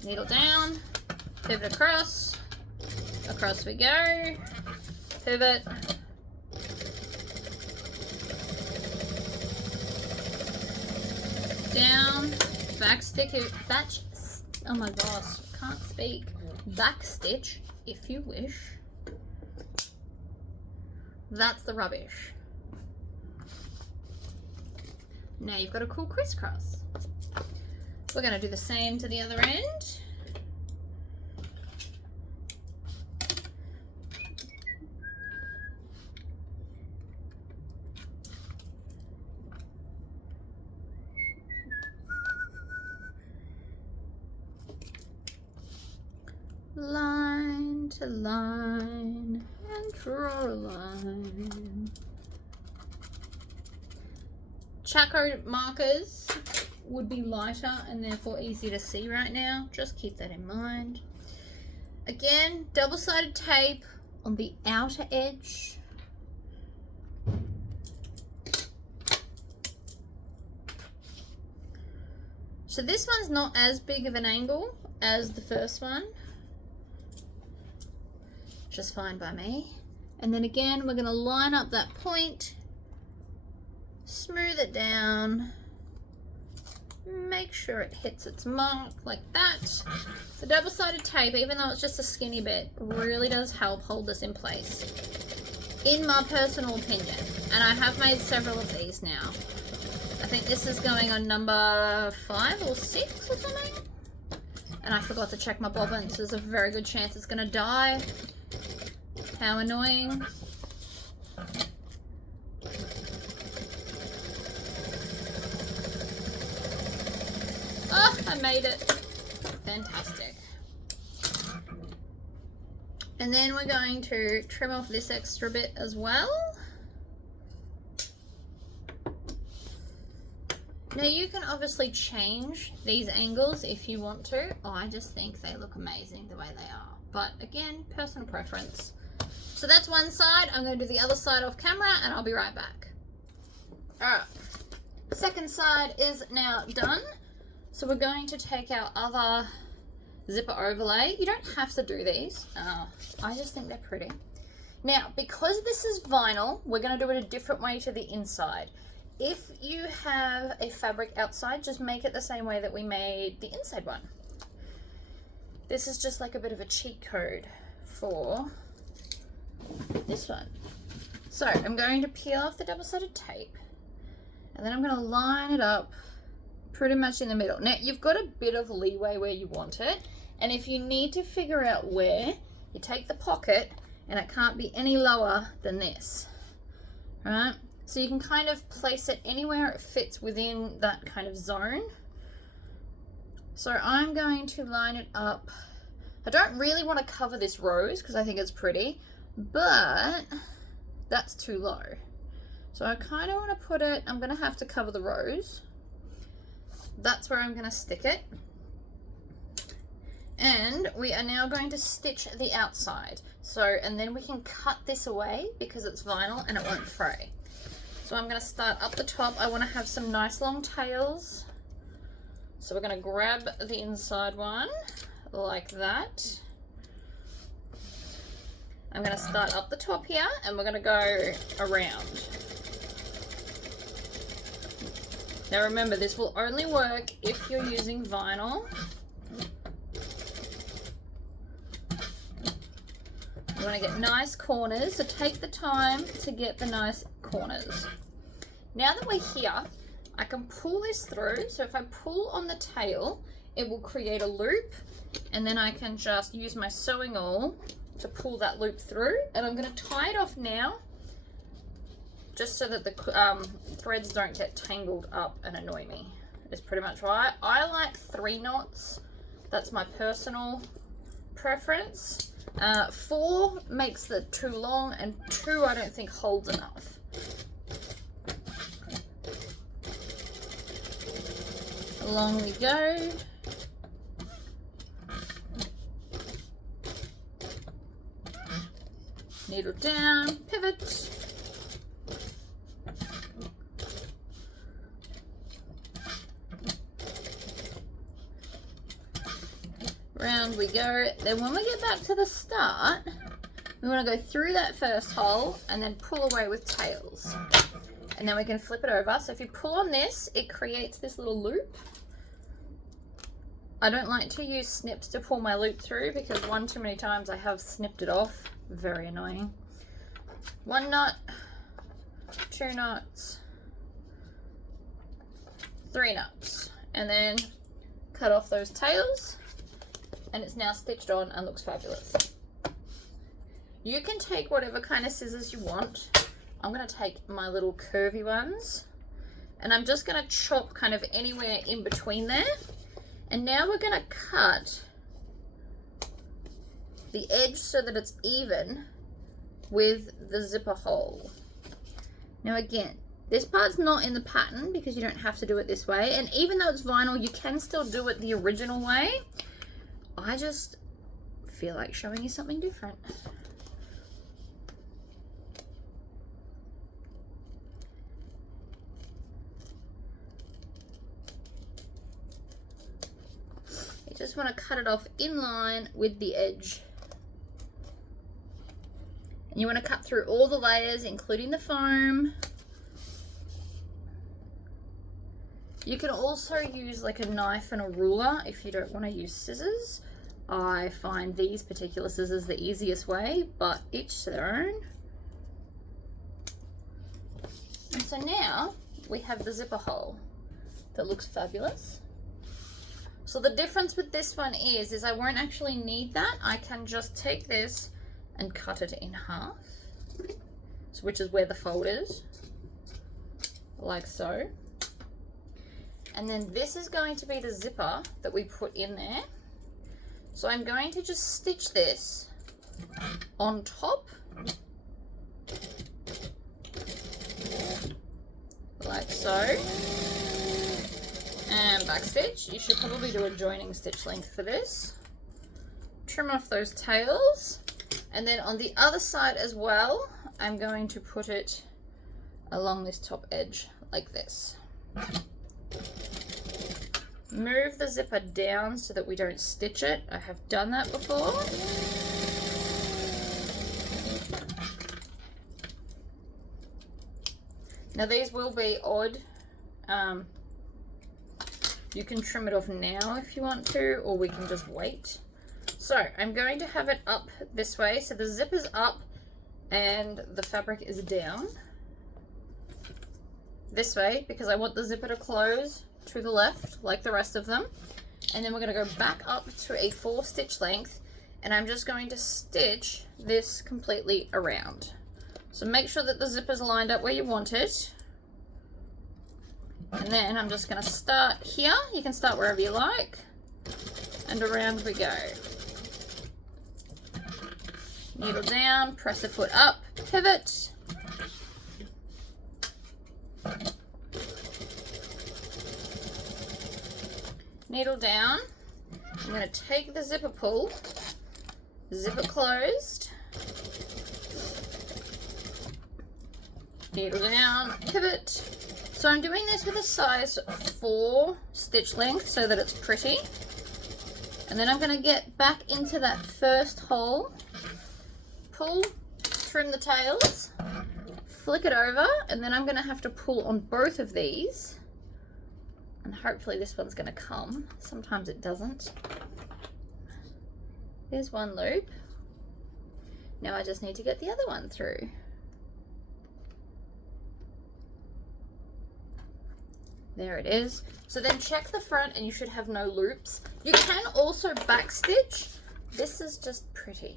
Needle down, pivot across we go, pivot, down, back oh my gosh, can't speak, back stitch if you wish. That's the rubbish. Now you've got a cool crisscross. We're going to do the same to the other end. Line to line and draw a line. Chaco markers would be lighter and therefore easier to see right now. Just keep that in mind. Again, double-sided tape on the outer edge. So this one's not as big of an angle as the first one. Just fine by me. And then again, we're going to line up that point, smooth it down, make sure it hits its mark like that. The double-sided tape, even though it's just a skinny bit, really does help hold this in place, in my personal opinion. And I have made several of these now. I think this is going on number 5 or 6 or something. And I forgot to check my bobbin, so there's a very good chance it's going to die. How annoying. Oh, I made it. Fantastic. And then we're going to trim off this extra bit as well. Now you can obviously change these angles if you want to. Oh, I just think they look amazing the way they are. But again, personal preference. So that's one side. I'm going to do the other side off camera and I'll be right back. Alright, second side is now done. So we're going to take our other zipper overlay. You don't have to do these. I just think they're pretty. Now, because this is vinyl, we're going to do it a different way to the inside. If you have a fabric outside, just make it the same way that we made the inside one. This is just like a bit of a cheat code for this one. So I'm going to peel off the double-sided tape and then I'm going to line it up pretty much in the middle. Now you've got a bit of leeway where you want it, and if you need to figure out where, you take the pocket and it can't be any lower than this, right? So you can kind of place it anywhere it fits within that kind of zone. So I'm going to line it up. I don't really want to cover this rose because I think it's pretty, but that's too low. So I kind of want to put it, I'm going to have to cover the rose. That's where I'm going to stick it. And we are now going to stitch the outside. So, and then we can cut this away because it's vinyl and it won't fray. So I'm going to start up the top. I want to have some nice long tails. So we're going to grab the inside one like that. I'm going to start up the top here and we're going to go around. Now remember, this will only work if you're using vinyl. You want to get nice corners, so take the time to get the nice corners. Now that we're here, I can pull this through. So if I pull on the tail, it will create a loop, and then I can just use my sewing awl to pull that loop through. And I'm going to tie it off now, just so that the threads don't get tangled up and annoy me. It's pretty much why I like 3 knots. That's my personal preference. 4 makes it too long, and 2 I don't think holds enough. Along we go. Needle down, pivot. Round we go. Then when we get back to the start, we want to go through that first hole and then pull away with tails. And then we can flip it over. So if you pull on this, it creates this little loop. I don't like to use snips to pull my loop through because one too many times I have snipped it off. Very annoying. 1 knot, 2 knots, 3 knots, and then cut off those tails. And it's now stitched on and looks fabulous. You can take whatever kind of scissors you want. I'm going to take my little curvy ones and I'm just going to chop kind of anywhere in between there. And now we're going to cut the edge so that it's even with the zipper hole. Now again, this part's not in the pattern because you don't have to do it this way. And even though it's vinyl, you can still do it the original way. I just feel like showing you something different. You just want to cut it off in line with the edge. And you want to cut through all the layers, including the foam. You can also use like a knife and a ruler if you don't want to use scissors. I find these particular scissors the easiest way, but each to their own. And so now we have the zipper hole that looks fabulous. So the difference with this one is I won't actually need that. I can just take this and cut it in half, which is where the fold is, like so. And then this is going to be the zipper that we put in there. So I'm going to just stitch this on top, like so, and back stitch. You should probably do a joining stitch length for this. Trim off those tails, and then on the other side as well, I'm going to put it along this top edge like this. Move the zipper down so that we don't stitch it. I have done that before. Now these will be odd. You can trim it off now if you want to, or we can just wait. So I'm going to have it up this way. So the zipper's up and the fabric is down this way because I want the zipper to close to the left like the rest of them. And then we're going to go back up to a 4 stitch length, and I'm just going to stitch this completely around. So make sure that the zipper's lined up where you want it. And then I'm just going to start here. You can start wherever you like, and around we go. Needle down, press a foot up, pivot. Needle down. I'm going to take the zipper pull, zip it closed, needle down, pivot. So I'm doing this with a size 4 stitch length so that it's pretty. And then I'm going to get back into that first hole, pull, trim the tails, flick it over, and then I'm going to have to pull on both of these. And hopefully this one's going to come. Sometimes it doesn't. There's one loop. Now I just need to get the other one through. There it is. So then check the front and you should have no loops. You can also backstitch. This is just pretty.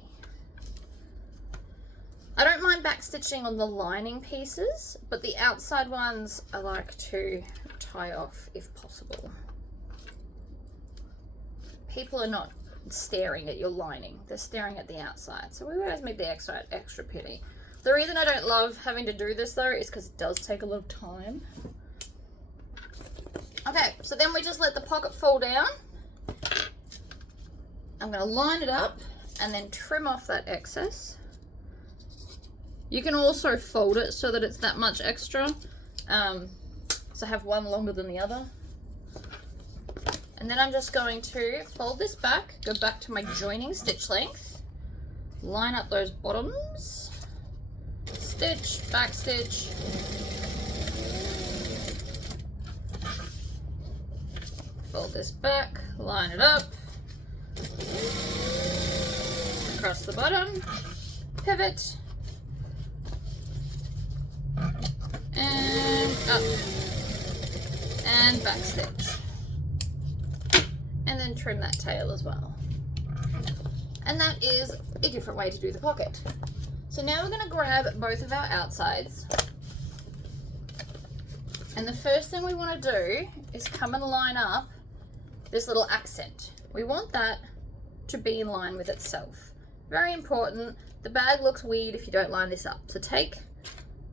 I don't mind backstitching on the lining pieces, but the outside ones I like to tie off if possible. People are not staring at your lining, they're staring at the outside. So we always make the extra pretty. The reason I don't love having to do this though is because it does take a lot of time. Okay, so then we just let the pocket fall down. I'm going to line it up and then trim off that excess. You can also fold it so that it's that much extra. So have one longer than the other. And then I'm just going to fold this back, go back to my joining stitch length, line up those bottoms, stitch, back stitch, fold this back, line it up, across the bottom, pivot, and up, and back stitch, and then trim that tail as well. And that is a different way to do the pocket. So now we're going to grab both of our outsides, and the first thing we want to do is come and line up this little accent. We want that to be in line with itself. Very important. The bag looks weird if you don't line this up. So take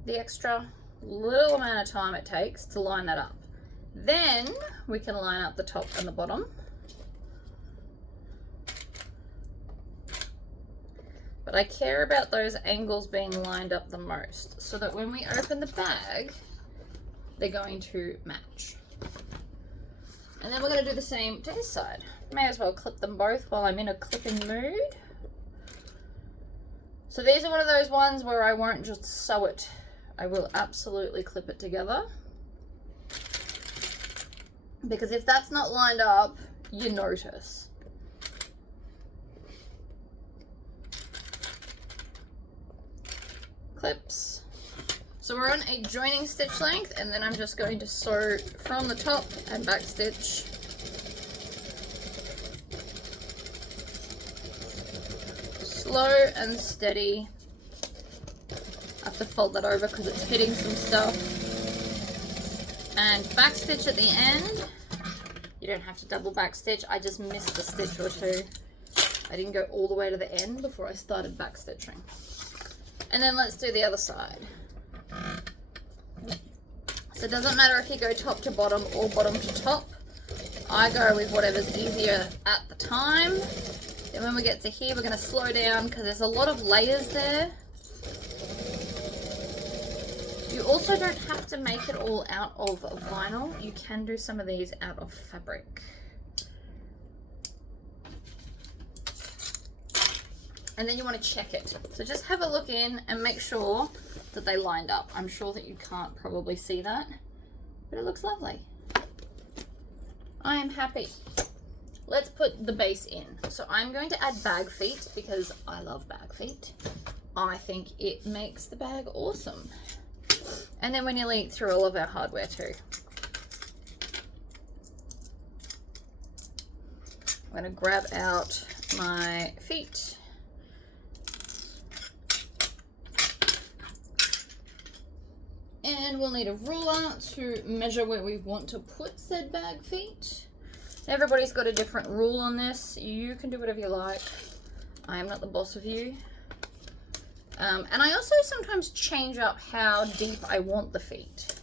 the extra little amount of time it takes to line that up. Then we can line up the top and the bottom. But I care about those angles being lined up the most so that when we open the bag, they're going to match. And then we're going to do the same to this side. May as well clip them both while I'm in a clipping mood. So these are one of those ones where I won't just sew it. I will absolutely clip it together. Because if that's not lined up, you notice. Clips. So we're on a joining stitch length, and then I'm just going to sew from the top and back stitch. Slow and steady. I have to fold that over because it's hitting some stuff. And back stitch at the end. You don't have to double back stitch. I just missed a stitch or two. I didn't go all the way to the end before I started back stitching. And then let's do the other side. So it doesn't matter if you go top to bottom or bottom to top. I go with whatever's easier at the time. And when we get to here, we're going to slow down because there's a lot of layers there. You also don't have to make it all out of vinyl. You can do some of these out of fabric. And then you want to check it. So just have a look in and make sure that they lined up. I'm sure that you can't probably see that, but it looks lovely. I am happy. Let's put the base in. So I'm going to add bag feet because I love bag feet. I think it makes the bag awesome. And then we're nearly through all of our hardware too. I'm going to grab out my feet. And we'll need a ruler to measure where we want to put said bag feet. Everybody's got a different rule on this. You can do whatever you like. I am not the boss of you. And I also sometimes change up how deep I want the feet.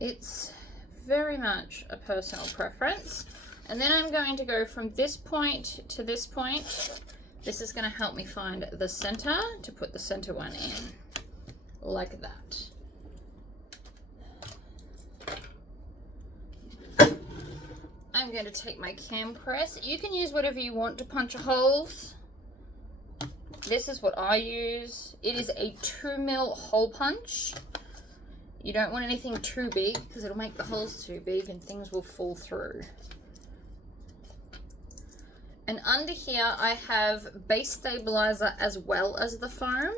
It's very much a personal preference. And then I'm going to go from this point to this point. This is going to help me find the center to put the center one in, like that. I'm going to take my cam press. You can use whatever you want to punch holes. This is what I use. It is a 2mm hole punch. You don't want anything too big because it'll make the holes too big and things will fall through. And under here I have base stabilizer as well as the foam.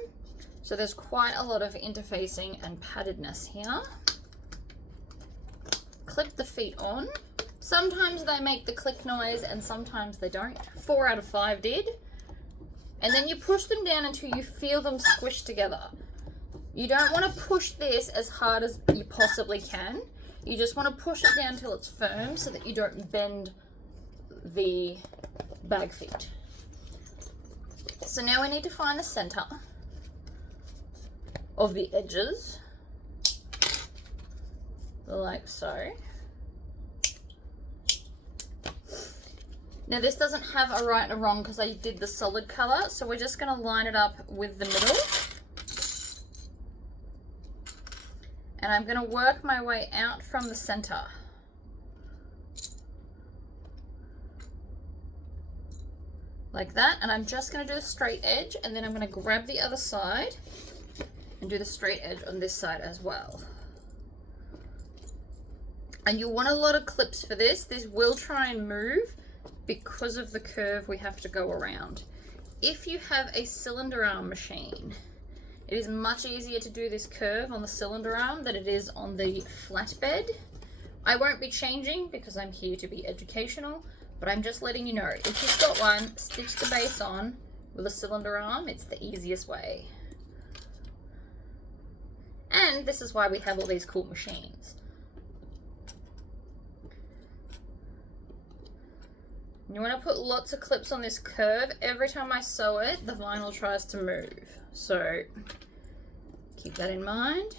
So there's quite a lot of interfacing and paddedness here. Clip the feet on. Sometimes they make the click noise and sometimes they don't. 4 out of 5 did. And then you push them down until you feel them squish together. You don't want to push this as hard as you possibly can. You just want to push it down till it's firm so that you don't bend the bag feet. So now we need to find the center of the edges, like so. Now this doesn't have a right and a wrong because I did the solid color, so we're just going to line it up with the middle. And I'm going to work my way out from the center. Like that, and I'm just going to do a straight edge, and then I'm going to grab the other side and do the straight edge on this side as well. And you'll want a lot of clips for this. This will try and move because of the curve we have to go around. If you have a cylinder arm machine, it is much easier to do this curve on the cylinder arm than it is on the flatbed. I won't be changing because I'm here to be educational, but I'm just letting you know, if you've got one, stitch the base on with a cylinder arm. It's the easiest way. And this is why we have all these cool machines. You want to put lots of clips on this curve. Every time I sew it, the vinyl tries to move. So keep that in mind.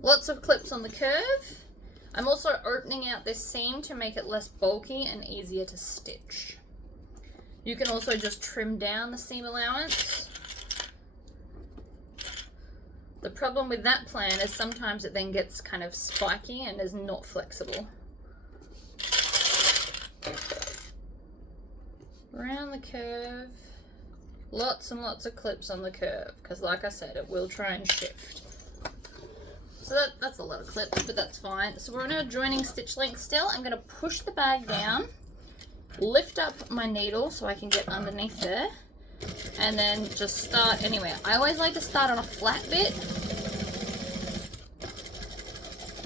Lots of clips on the curve. I'm also opening out this seam to make it less bulky and easier to stitch. You can also just trim down the seam allowance. The problem with that plan is sometimes it then gets kind of spiky and is not flexible. Around the curve. Lots and lots of clips on the curve because, like I said, it will try and shift. So that's a lot of clips, but that's fine. So we're on our joining stitch length still. I'm going to push the bag down, lift up my needle so I can get underneath there, and then just start anywhere. I always like to start on a flat bit.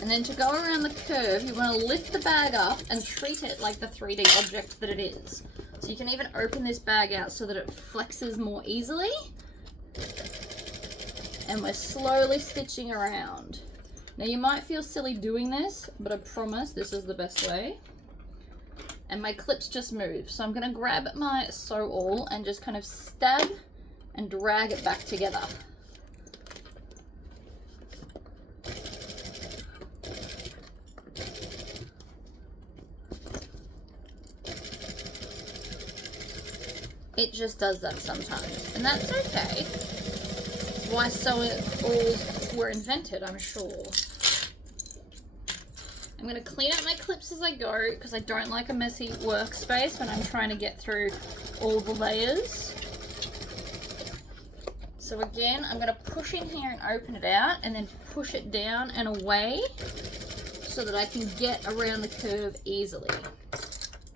And then to go around the curve, you want to lift the bag up and treat it like the 3D object that it is. So you can even open this bag out so that it flexes more easily. And we're slowly stitching around. Now you might feel silly doing this, but I promise this is the best way. And my clips just move. So I'm gonna grab my sew all and just kind of stab and drag it back together. It just does that sometimes, and that's okay. That's why sewing alls were invented, I'm sure. I'm going to clean up my clips as I go because I don't like a messy workspace when I'm trying to get through all the layers. So again, I'm going to push in here and open it out and then push it down and away so that I can get around the curve easily.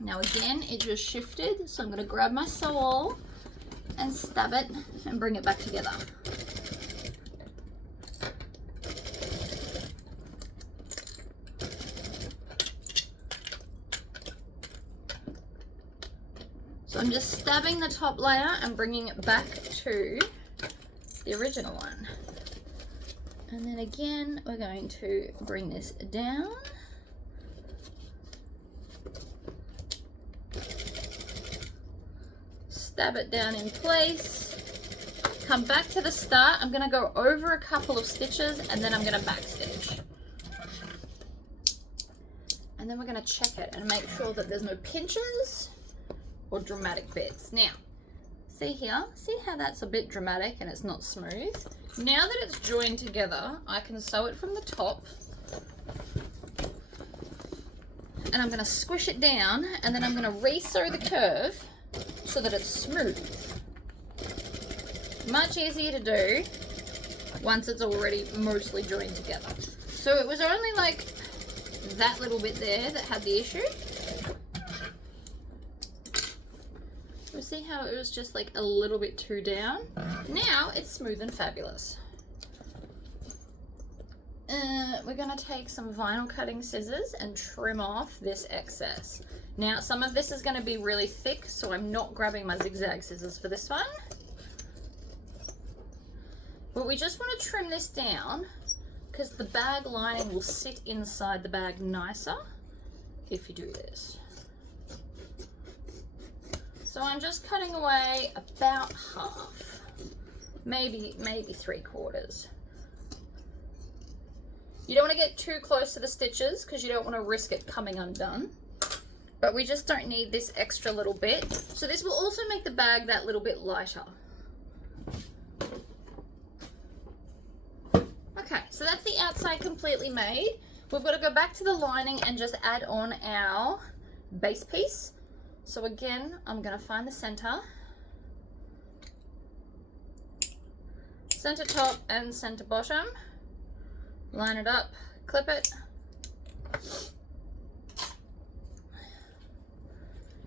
Now again, it just shifted, so I'm going to grab my sew all and stab it and bring it back together. So I'm just stabbing the top layer and bringing it back to the original one. And then again, we're going to bring this down. Stab it down in place. Come back to the start. I'm going to go over a couple of stitches and then I'm going to backstitch. And then we're going to check it and make sure that there's no pinches or dramatic bits. Now, see here, see how that's a bit dramatic and it's not smooth? Now that it's joined together, I can sew it from the top and I'm going to squish it down and then I'm going to re-sew the curve so that it's smooth. Much easier to do once it's already mostly joined together. So it was only like that little bit there that had the issue. You see how it was just like a little bit too down? Now it's smooth and fabulous. We're going to take some vinyl cutting scissors and trim off this excess. Now some of this is going to be really thick, so I'm not grabbing my zigzag scissors for this one. But we just want to trim this down because the bag lining will sit inside the bag nicer if you do this. So I'm just cutting away about half, maybe 3/4. You don't want to get too close to the stitches because you don't want to risk it coming undone. But we just don't need this extra little bit. So this will also make the bag that little bit lighter. Okay, so that's the outside completely made. We've got to go back to the lining and just add on our base piece. So again, I'm going to find the center top and center bottom, line it up, clip it,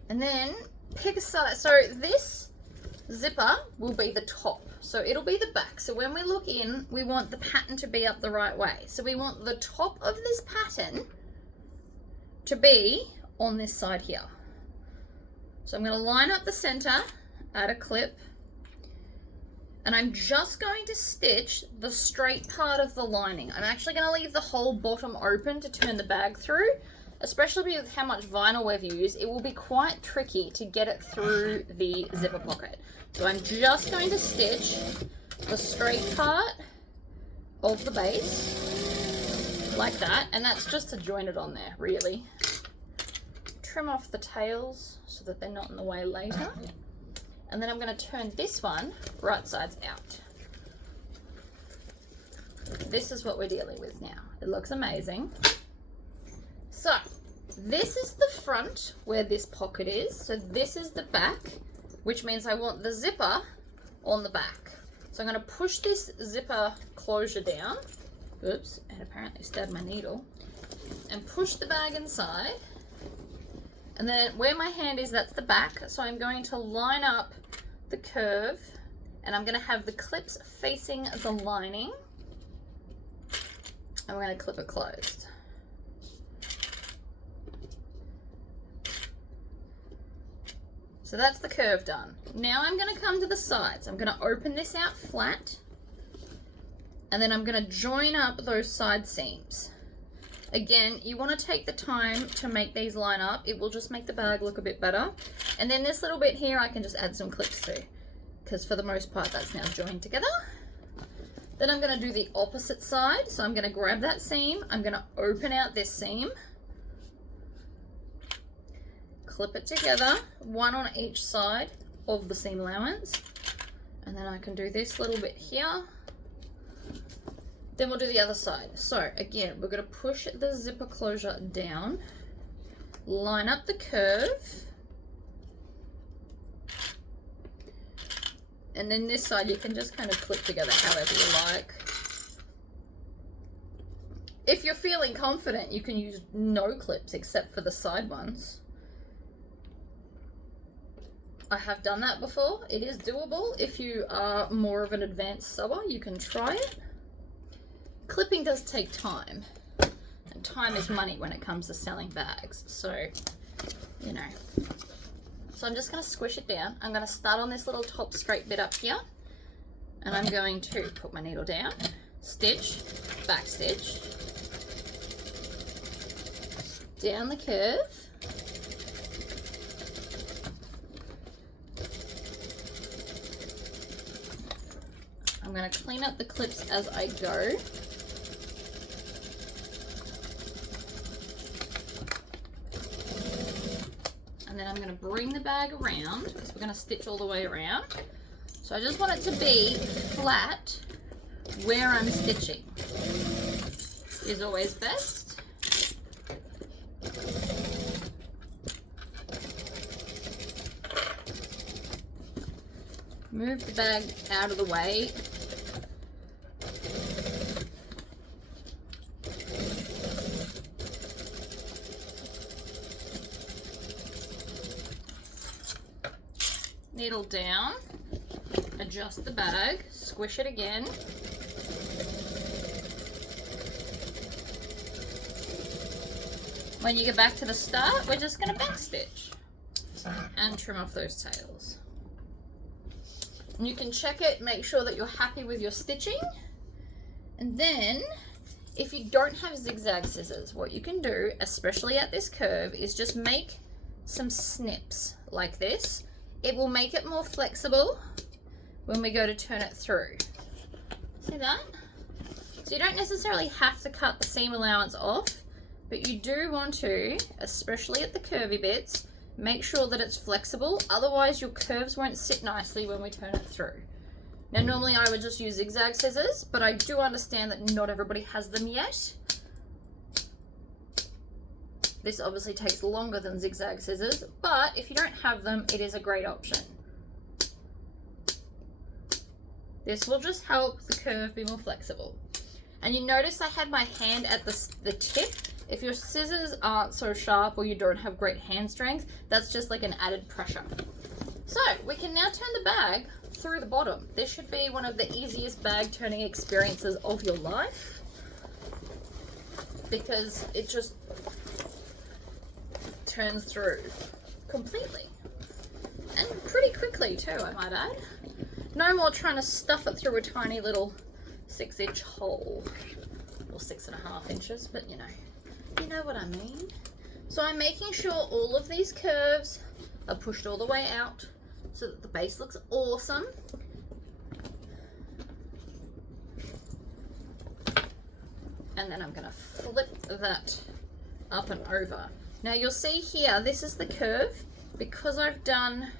and then pick a side. So this zipper will be the top, so it'll be the back. So when we look in, we want the pattern to be up the right way. So we want the top of this pattern to be on this side here. So I'm going to line up the center, add a clip, and I'm just going to stitch the straight part of the lining. I'm actually going to leave the whole bottom open to turn the bag through, especially with how much vinyl we've used. It will be quite tricky to get it through the zipper pocket. So I'm just going to stitch the straight part of the base like that, and that's just to join it on there, really. Trim off the tails so that they're not in the way later. And then I'm going to turn this one right sides out. This is what we're dealing with now. It looks amazing. So this is the front where this pocket is. So this is the back, which means I want the zipper on the back. So I'm going to push this zipper closure down. Oops, and apparently stabbed my needle. And push the bag inside. And then where my hand is, that's the back. So I'm going to line up the curve and I'm going to have the clips facing the lining. And we're going to clip it closed. So that's the curve done. Now I'm going to come to the sides. I'm going to open this out flat And then I'm going to join up those side seams. Again, you want to take the time to make these line up. It will just make the bag look a bit better. And then this little bit here, I can just add some clips to, because for the most part, that's now joined together. Then I'm going to do the opposite side. So I'm going to grab that seam. I'm going to open out this seam. Clip it together, one on each side of the seam allowance. And then I can do this little bit here. Then we'll do the other side. So again, we're going to push the zipper closure down, line up the curve, and then this side you can just kind of clip together however you like. If you're feeling confident, you can use no clips except for the side ones. I have done that before. It is doable. If you are more of an advanced sewer, you can try it. Clipping does take time, and time is money when it comes to selling bags, so you know. So I'm just going to squish it down. I'm going to start on this little top straight bit up here, and I'm going to put my needle down, stitch, back stitch, down the curve, I'm going to clean up the clips as I go. And then I'm going to bring the bag around, because we're going to stitch all the way around. So I just want it to be flat where I'm stitching is always best. Move the bag out of the way. Needle down, adjust the bag, squish it again. When you get back to the start, we're just going to back stitch and trim off those tails. And you can check it, make sure that you're happy with your stitching. And then, if you don't have zigzag scissors, what you can do, especially at this curve, is just make some snips like this. It will make it more flexible when we go to turn it through. See that? So you don't necessarily have to cut the seam allowance off, but you do want to, especially at the curvy bits, make sure that it's flexible. Otherwise your curves won't sit nicely when we turn it through. Now normally I would just use zigzag scissors, but I do understand that not everybody has them yet. This obviously takes longer than zigzag scissors, but if you don't have them, it is a great option. This will just help the curve be more flexible. And you notice I had my hand at the tip. If your scissors aren't so sharp or you don't have great hand strength, that's just like an added pressure. So we can now turn the bag through the bottom. This should be one of the easiest bag turning experiences of your life, because it just turns through completely and pretty quickly too, I might add. No more trying to stuff it through a tiny little 6-inch hole, or 6.5 inches, but you know what I mean. So I'm making sure all of these curves are pushed all the way out so that the base looks awesome. And then I'm going to flip that up and over. Now you'll see here, this is the curve. Because I've done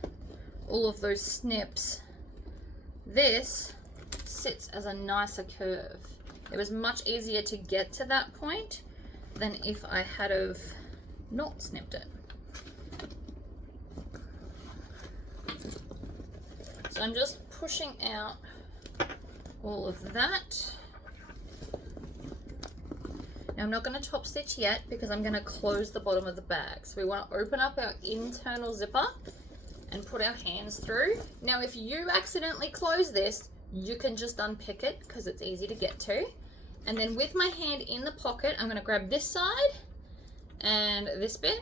all of those snips, this sits as a nicer curve. It was much easier to get to that point than if I had have not snipped it. So I'm just pushing out all of that. Now I'm not going to top stitch yet because I'm going to close the bottom of the bag. So we want to open up our internal zipper and put our hands through. Now if you accidentally close this, you can just unpick it because it's easy to get to. And then with my hand in the pocket, I'm going to grab this side and this bit.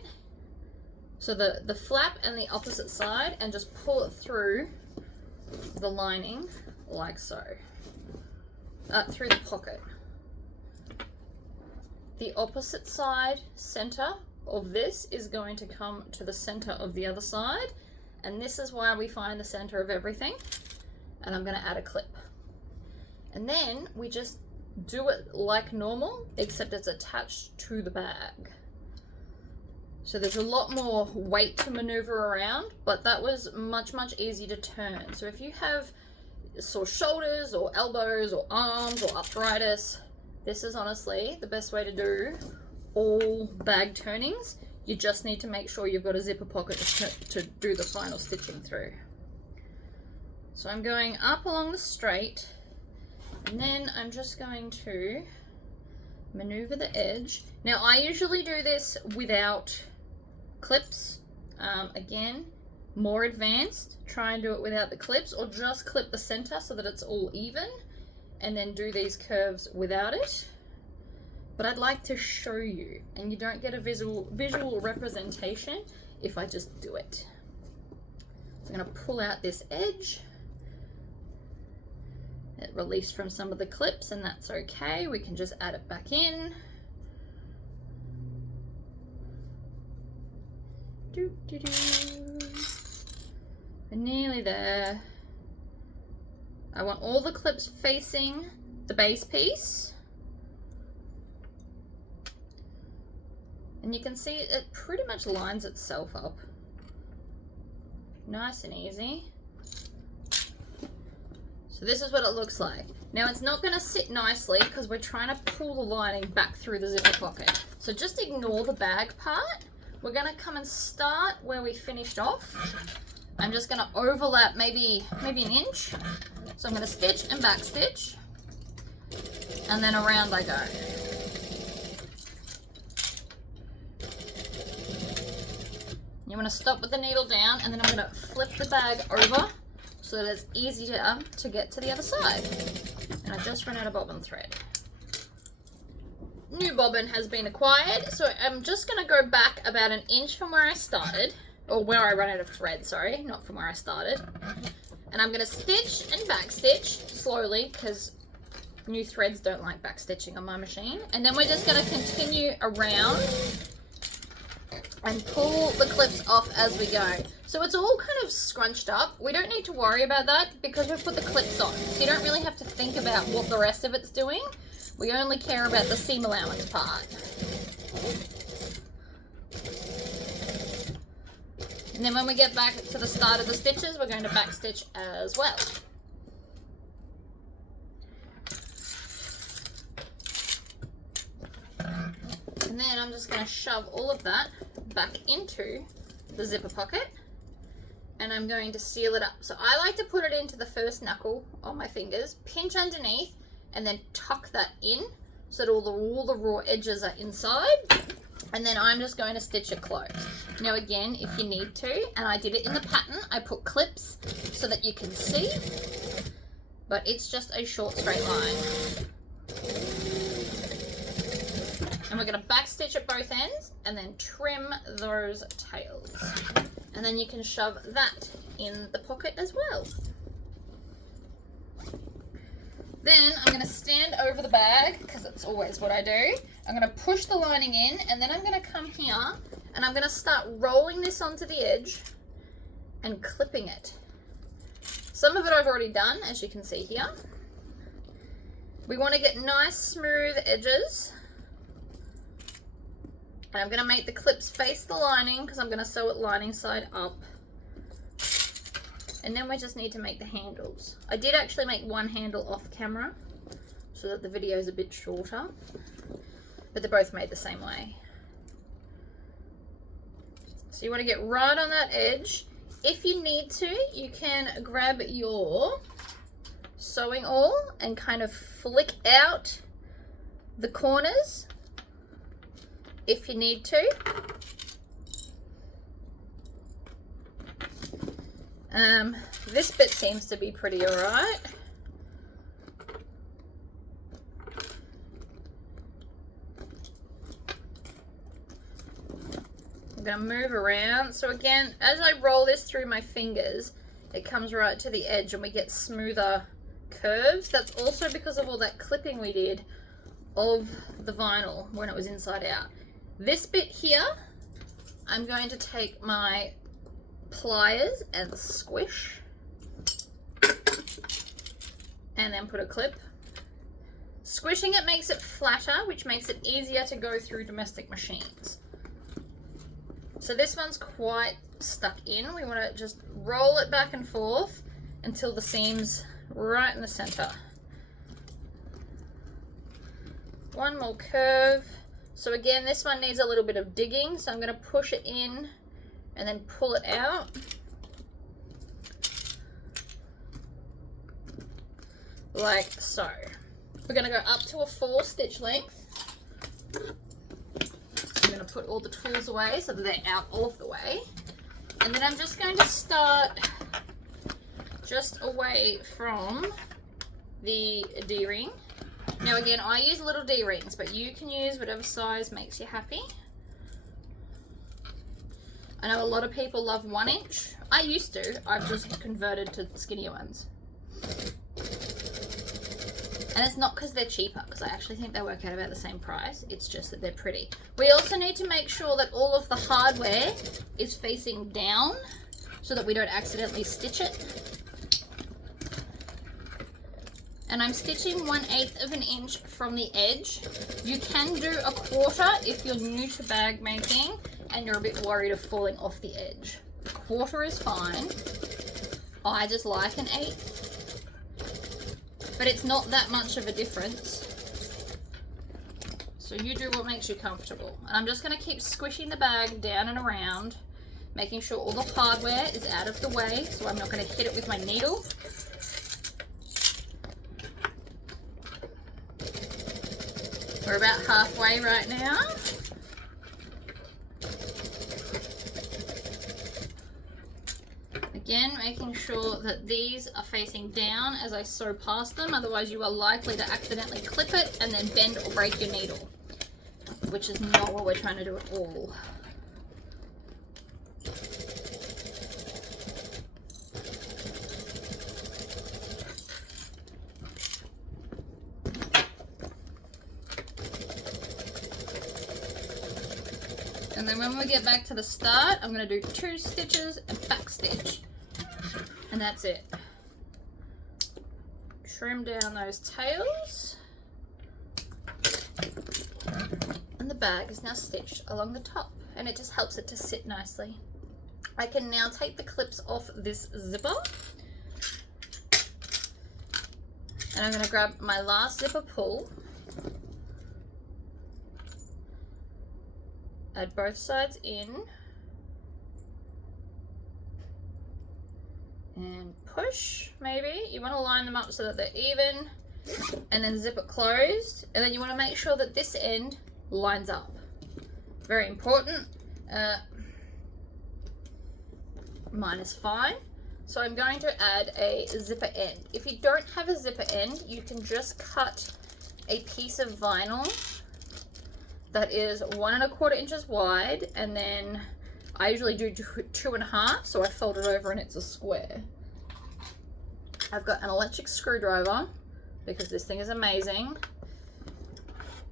So the flap and the opposite side, and just pull it through the lining like so. through the pocket. The opposite side center of this is going to come to the center of the other side, and this is why we find the center of everything. And I'm going to add a clip, and then we just do it like normal, except it's attached to the bag. So there's a lot more weight to maneuver around, but that was much easier to turn. So if you have sore shoulders or elbows or arms or arthritis, this is honestly the best way to do all bag turnings. You just need to make sure you've got a zipper pocket to do the final stitching through. So I'm going up along the straight, and then I'm just going to maneuver the edge. Now I usually do this without clips. Again, more advanced, try and do it without the clips, or just clip the center so that it's all even, and then do these curves without it. But I'd like to show you, and you don't get a visual representation if I just do it. So I'm going to pull out this edge. It released from some of the clips, and that's okay. We can just add it back in. We're nearly there. I want all the clips facing the base piece. And you can see it pretty much lines itself up. Nice and easy. So this is what it looks like. Now it's not going to sit nicely because we're trying to pull the lining back through the zipper pocket. So just ignore the bag part. We're going to come and start where we finished off. I'm just going to overlap maybe an inch. So I'm going to stitch and back stitch, and then around I go. You want to stop with the needle down, and then I'm going to flip the bag over so that it's easier to get to the other side. And I just ran out of bobbin thread. New bobbin has been acquired, so I'm just going to go back about an inch from where I started, or where I ran out of thread, sorry, not from where I started. And I'm going to stitch and back stitch slowly because new threads don't like back stitching on my machine. And then we're just going to continue around and pull the clips off as we go. So it's all kind of scrunched up. We don't need to worry about that because we've put the clips on. So you don't really have to think about what the rest of it's doing. We only care about the seam allowance part. And then when we get back to the start of the stitches, we're going to back stitch as well. And then I'm just going to shove all of that back into the zipper pocket, and I'm going to seal it up. So I like to put it into the first knuckle on my fingers, pinch underneath, and then tuck that in so that all the raw edges are inside. And then I'm just going to stitch it closed. Now again, if you need to, and I did it in the pattern, I put clips so that you can see, but it's just a short straight line. And we're going to back stitch at both ends and then trim those tails. And then you can shove that in the pocket as well. Then I'm going to stand over the bag, because that's always what I do. I'm going to push the lining in, and then I'm going to come here and I'm going to start rolling this onto the edge and clipping it. Some of it I've already done, as you can see here. We want to get nice smooth edges. And I'm going to make the clips face the lining because I'm going to sew it lining side up. And then we just need to make the handles. I did actually make one handle off camera so that the video is a bit shorter, but they're both made the same way. So you want to get right on that edge. If you need to, you can grab your sewing awl and kind of flick out the corners if you need to. This bit seems to be pretty alright. I'm going to move around. So again, as I roll this through my fingers, it comes right to the edge and we get smoother curves. That's also because of all that clipping we did of the vinyl when it was inside out. This bit here, I'm going to take my pliers and squish and then put a clip. Squishing it makes it flatter, which makes it easier to go through domestic machines. So this one's quite stuck in. We want to just roll it back and forth until the seam's right in the center. One more curve. So again, this one needs a little bit of digging, so I'm going to push it in and then pull it out. Like so. We're going to go up to a 4 stitch length. I'm going to put all the tools away so that they're out of the way. And then I'm just going to start just away from the D-ring. Now again, I use little D-rings, but you can use whatever size makes you happy. I know a lot of people love 1 inch. I used to. I've just converted to skinnier ones. And it's not because they're cheaper, because I actually think they work out about the same price. It's just that they're pretty. We also need to make sure that all of the hardware is facing down so that we don't accidentally stitch it. And I'm stitching 1/8 of an inch from the edge. You can do a 1/4 if you're new to bag making and you're a bit worried of falling off the edge. 1/4 is fine. I just like an 1/8, but it's not that much of a difference. So you do what makes you comfortable. And I'm just going to keep squishing the bag down and around, making sure all the hardware is out of the way so I'm not going to hit it with my needle. We're about halfway right now. Again, making sure that these are facing down as I sew past them, otherwise you are likely to accidentally clip it and then bend or break your needle, which is not what we're trying to do at all. And then when we get back to the start, I'm going to do 2 stitches and back stitch. And that's it. Trim down those tails. And the bag is now stitched along the top. And it just helps it to sit nicely. I can now take the clips off this zipper. And I'm going to grab my last zipper pull. Add both sides in and push. Maybe you want to line them up so that they're even, and then zip it closed, and then you want to make sure that this end lines up. Very important. Mine is fine, so I'm going to add a zipper end. If you don't have a zipper end, you can just cut a piece of vinyl that is 1 1/4 inches wide, and then I usually do 2 1/2, so I fold it over and it's a square. I've got an electric screwdriver because this thing is amazing.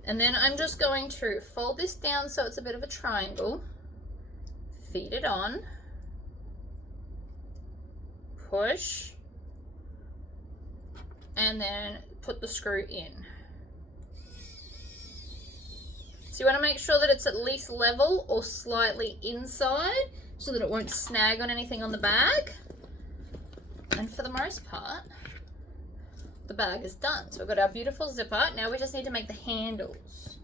And then I'm just going to fold this down so it's a bit of a triangle, feed it on, push, and then put the screw in. So you want to make sure that it's at least level or slightly inside so that it won't snag on anything on the bag. And for the most part, the bag is done. So we've got our beautiful zipper. Now we just need to make the handles.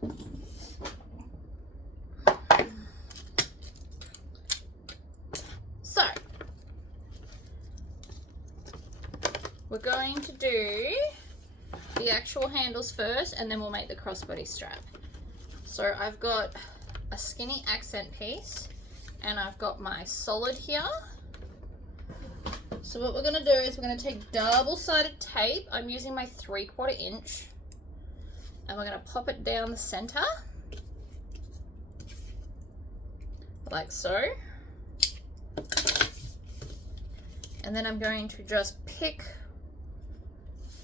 So we're going to do the actual handles first, and then we'll make the crossbody strap. So I've got a skinny accent piece, and I've got my solid here. So what we're going to do is we're going to take double-sided tape. I'm using my 3/4 inch, and we're going to pop it down the center, like so. And then I'm going to just pick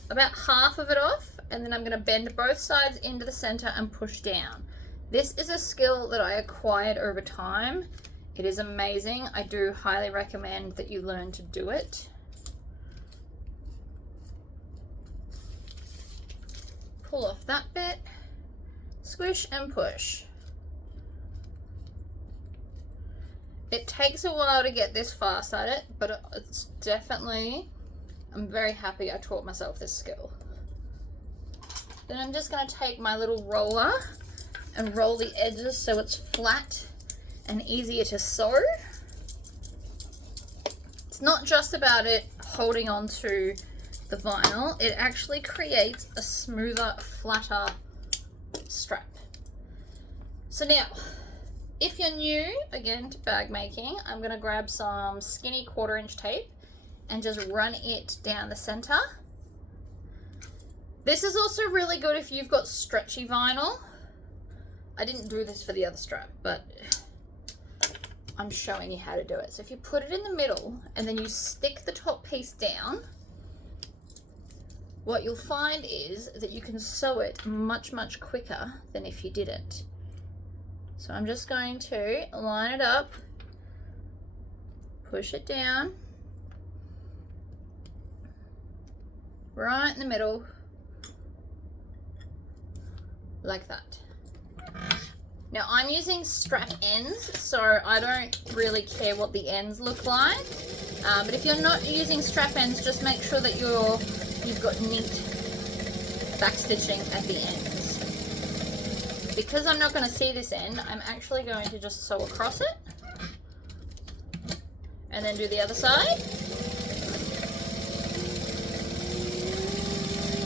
about half of it off, and then I'm going to bend both sides into the center and push down. This is a skill that I acquired over time. It is amazing. I do highly recommend that you learn to do it. Pull off that bit, squish and push. It takes a while to get this fast at it, but it's definitely, I'm very happy I taught myself this skill. Then I'm just going to take my little roller and roll the edges so it's flat and easier to sew. It's not just about it holding on to the vinyl, it actually creates a smoother, flatter strap. So now, if you're new, again, to bag making, I'm going to grab some skinny 1/4 inch tape and just run it down the center. This is also really good if you've got stretchy vinyl. I didn't do this for the other strap, but I'm showing you how to do it. So if you put it in the middle and then you stick the top piece down, what you'll find is that you can sew it much, much quicker than if you didn't. So I'm just going to line it up, push it down, right in the middle, like that. Now I'm using strap ends, so I don't really care what the ends look like. But if you're not using strap ends, just make sure that you've got neat backstitching at the ends. Because I'm not going to see this end, I'm actually going to just sew across it and then do the other side.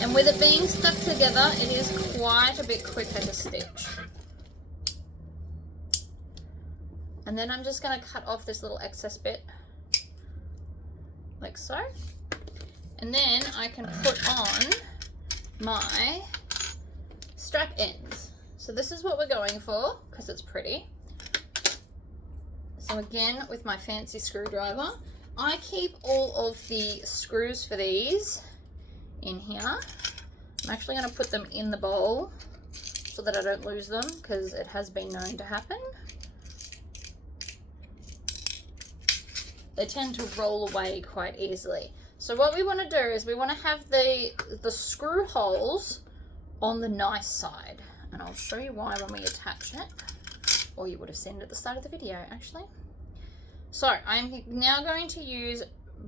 And with it being stuck together, it is quite a bit quicker to stitch. And then I'm just going to cut off this little excess bit, like so. And then I can put on my strap ends. So this is what we're going for, because it's pretty. So again, with my fancy screwdriver, I keep all of the screws for these in here. I'm actually going to put them in the bowl so that I don't lose them, because it has been known to happen. They tend to roll away quite easily. So what we want to do is we want to have the screw holes on the nice side. And I'll show you why when we attach it. Or you would have seen it at the start of the video, actually. So I'm now going to use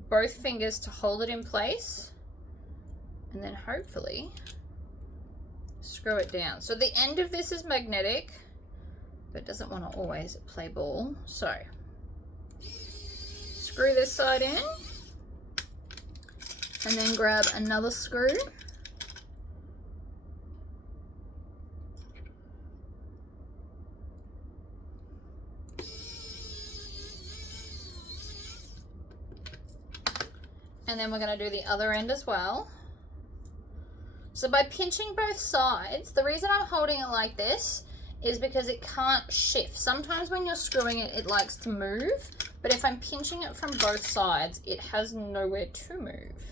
both fingers to hold it in place. And then hopefully screw it down. So the end of this is magnetic, but it doesn't want to always play ball. So screw this side in. And then grab another screw. And then we're going to do the other end as well. So by pinching both sides, the reason I'm holding it like this is because it can't shift. Sometimes when you're screwing it, it likes to move. But if I'm pinching it from both sides, it has nowhere to move.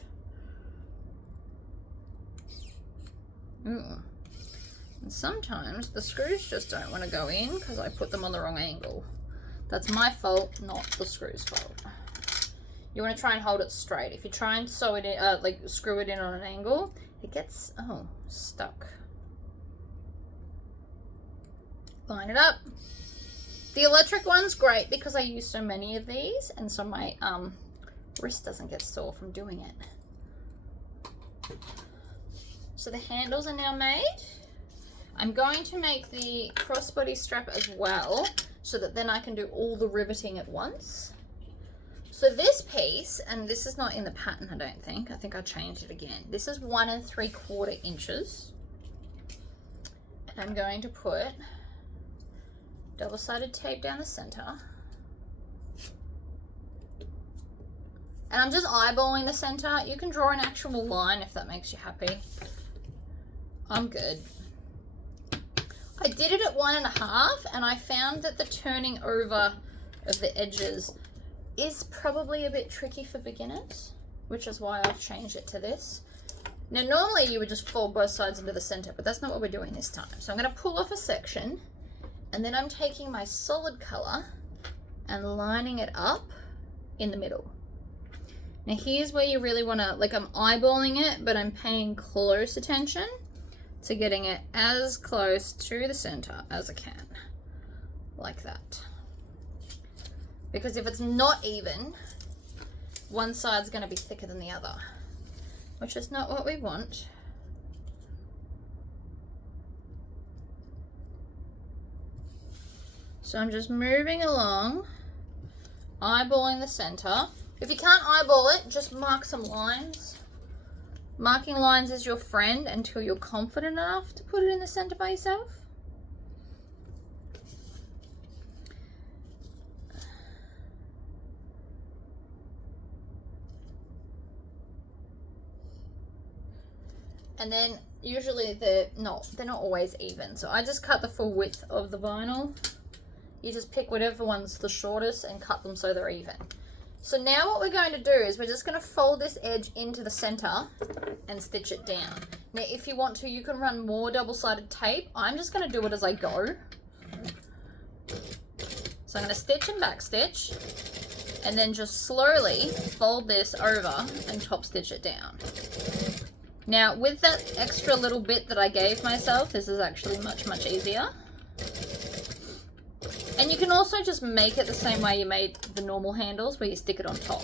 And sometimes the screws just don't want to go in because I put them on the wrong angle. That's my fault, not the screw's fault. You want to try and hold it straight. If you try and sew it in, like screw it in on an angle, it gets stuck. Line it up. The electric one's great because I use so many of these, and so my wrist doesn't get sore from doing it. So the handles are now made. I'm going to make the crossbody strap as well, so that then I can do all the riveting at once. So this piece, and this is not in the pattern, I don't think. I think I changed it again. This is 1 3/4 inches. And I'm going to put double-sided tape down the center. And I'm just eyeballing the center. You can draw an actual line if that makes you happy. I'm good. I did it at 1 1/2, and I found that the turning over of the edges is probably a bit tricky for beginners, which is why I've changed it to this. Now normally you would just fold both sides into the center, but that's not what we're doing this time. So I'm going to pull off a section, and then I'm taking my solid color and lining it up in the middle. Now here's where you really want to, like, I'm eyeballing it, but I'm paying close attention to getting it as close to the center as I can, like that. Because if it's not even, one side's going to be thicker than the other, which is not what we want. So I'm just moving along, eyeballing the center. If you can't eyeball it, just mark some lines. Marking lines is your friend until you're confident enough to put it in the center by yourself. And then usually they're not always even. So I just cut the full width of the vinyl. You just pick whatever one's the shortest and cut them so they're even. So now what we're going to do is we're just going to fold this edge into the center and stitch it down. Now if you want to, you can run more double-sided tape. I'm just going to do it as I go. So I'm going to stitch and back stitch, and then just slowly fold this over and top stitch it down. Now with that extra little bit that I gave myself, this is actually much, much easier. And you can also just make it the same way you made the normal handles, where you stick it on top.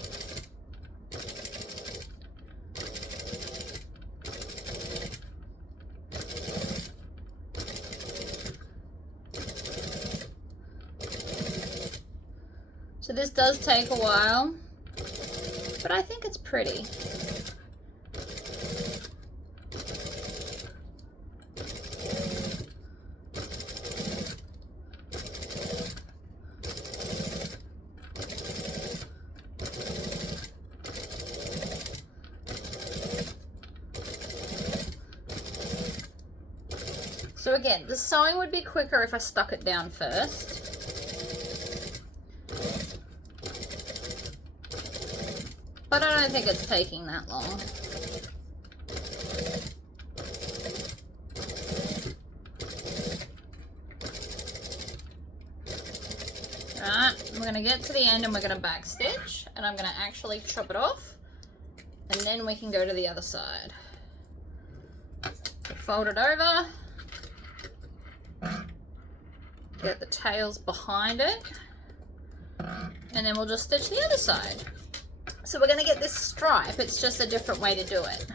So this does take a while, but I think it's pretty. So again, the sewing would be quicker if I stuck it down first. But I don't think it's taking that long. Alright, we're going to get to the end and we're going to back stitch, and I'm going to actually chop it off, and then we can go to the other side. So fold it over. Get the tails behind it, and then we'll just stitch the other side. So we're going to get this stripe, it's just a different way to do it.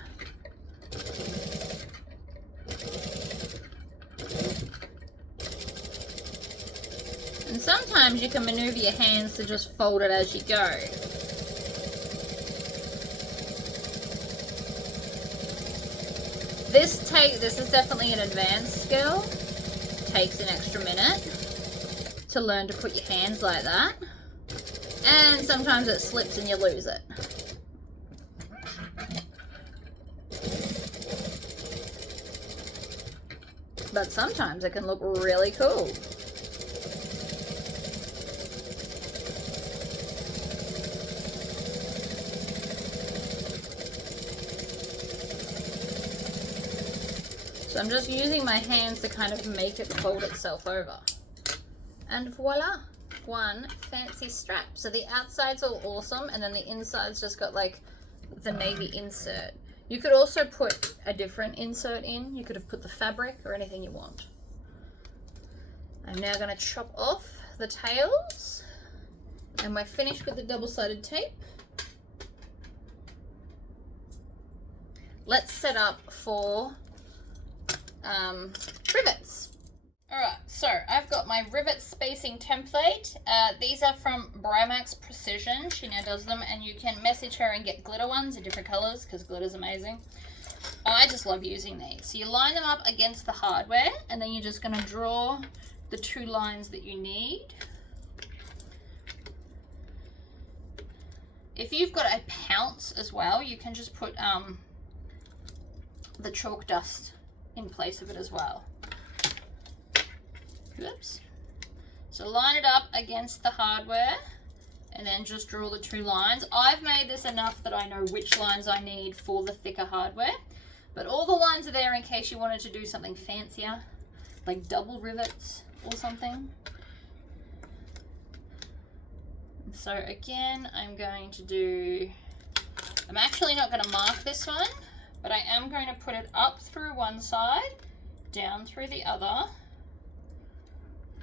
And sometimes you can maneuver your hands to just fold it as you go. This is definitely an advanced skill. Takes an extra minute to learn to put your hands like that, and sometimes it slips and you lose it. But sometimes it can look really cool. So I'm just using my hands to kind of make it fold itself over. And voila, one fancy strap. So the outside's all awesome, and then the inside's just got like the navy insert. You could also put a different insert in. You could have put the fabric or anything you want. I'm now going to chop off the tails, and we're finished with the double-sided tape. Let's set up for rivets. Alright, so I've got my rivet spacing template. These are from Bromax Precision. She now does them, and you can message her and get glitter ones in different colors because glitter's amazing. I just love using these. So you line them up against the hardware, and then you're just going to draw the two lines that you need. If you've got a pounce as well, you can just put the chalk dust in place of it as well. Oops. So line it up against the hardware and then just draw the two lines. I've made this enough that I know which lines I need for the thicker hardware. But all the lines are there in case you wanted to do something fancier, like double rivets or something. So again, I'm actually not going to mark this one, but I am going to put it up through one side, down through the other,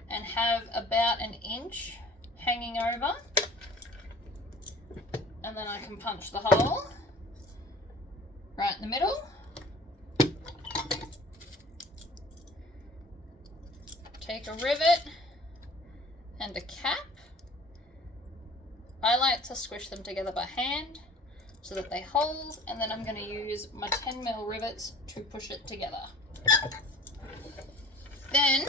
and have about 1 inch hanging over. And then I can punch the hole right in the middle. Take a rivet and a cap. I like to squish them together by hand so that they hold, and then I'm going to use my 10mm rivets to push it together. Then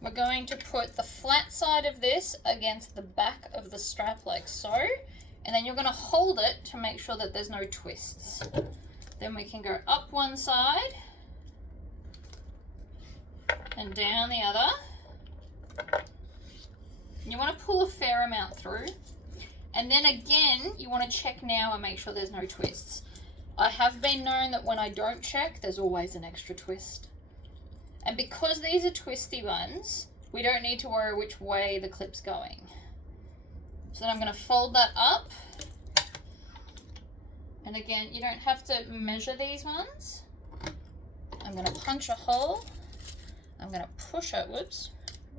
we're going to put the flat side of this against the back of the strap like so, and then you're going to hold it to make sure that there's no twists. Then we can go up one side and down the other. You want to pull a fair amount through, and then again you want to check now and make sure there's no twists. I have been known that when I don't check, there's always an extra twist. And because these are twisty ones, we don't need to worry which way the clip's going. So then I'm going to fold that up, and again, you don't have to measure these ones. I'm going to punch a hole. I'm going to push it,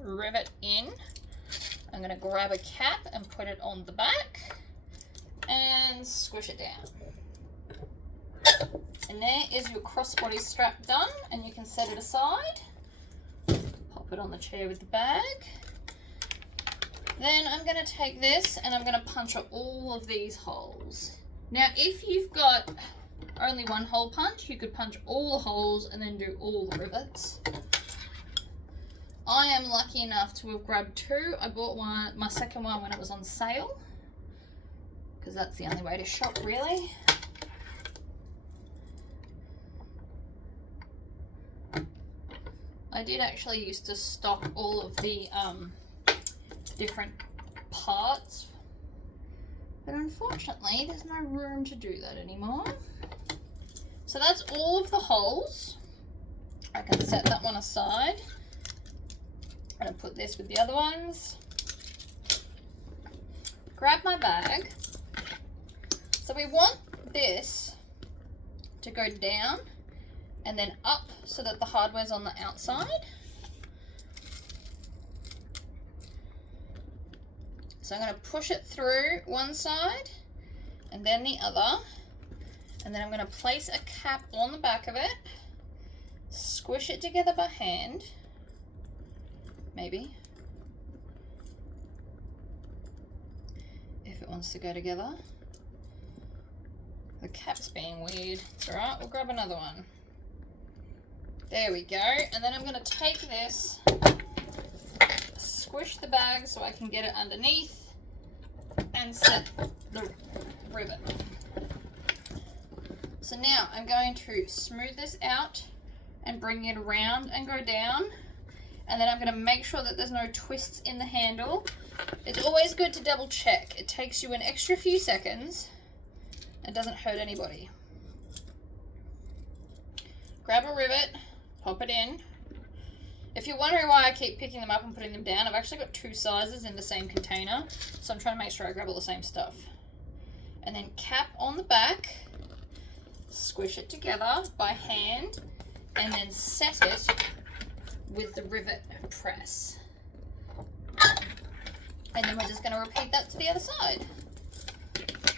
rivet in. I'm going to grab a cap and put it on the back and squish it down. And there is your crossbody strap done, and you can set it aside. Pop it on the chair with the bag. Then I'm going to take this and I'm going to punch all of these holes. Now if you've got only one hole punch, you could punch all the holes and then do all the rivets. I am lucky enough to have grabbed 2. I bought my second one when it was on sale, because that's the only way to shop really. I did actually used to stock all of the different parts, but unfortunately there's no room to do that anymore. So that's all of the holes. I can set that one aside. I'm going to put this with the other ones. Grab my bag. So we want this to go down and then up so that the hardware's on the outside. So I'm going to push it through one side and then the other, and then I'm going to place a cap on the back of it, squish it together by hand, maybe, if it wants to go together. The cap's being weird. It's alright, we'll grab another one. There we go. And then I'm going to take this, squish the bag so I can get it underneath, and set the rivet. So now I'm going to smooth this out and bring it around and go down. And then I'm going to make sure that there's no twists in the handle. It's always good to double check. It takes you an extra few seconds. It doesn't hurt anybody. Grab a rivet, pop it in. If you're wondering why I keep picking them up and putting them down, I've actually got 2 sizes in the same container, so I'm trying to make sure I grab all the same stuff. And then cap on the back, squish it together by hand, and then set it with the rivet press. And then we're just going to repeat that to the other side.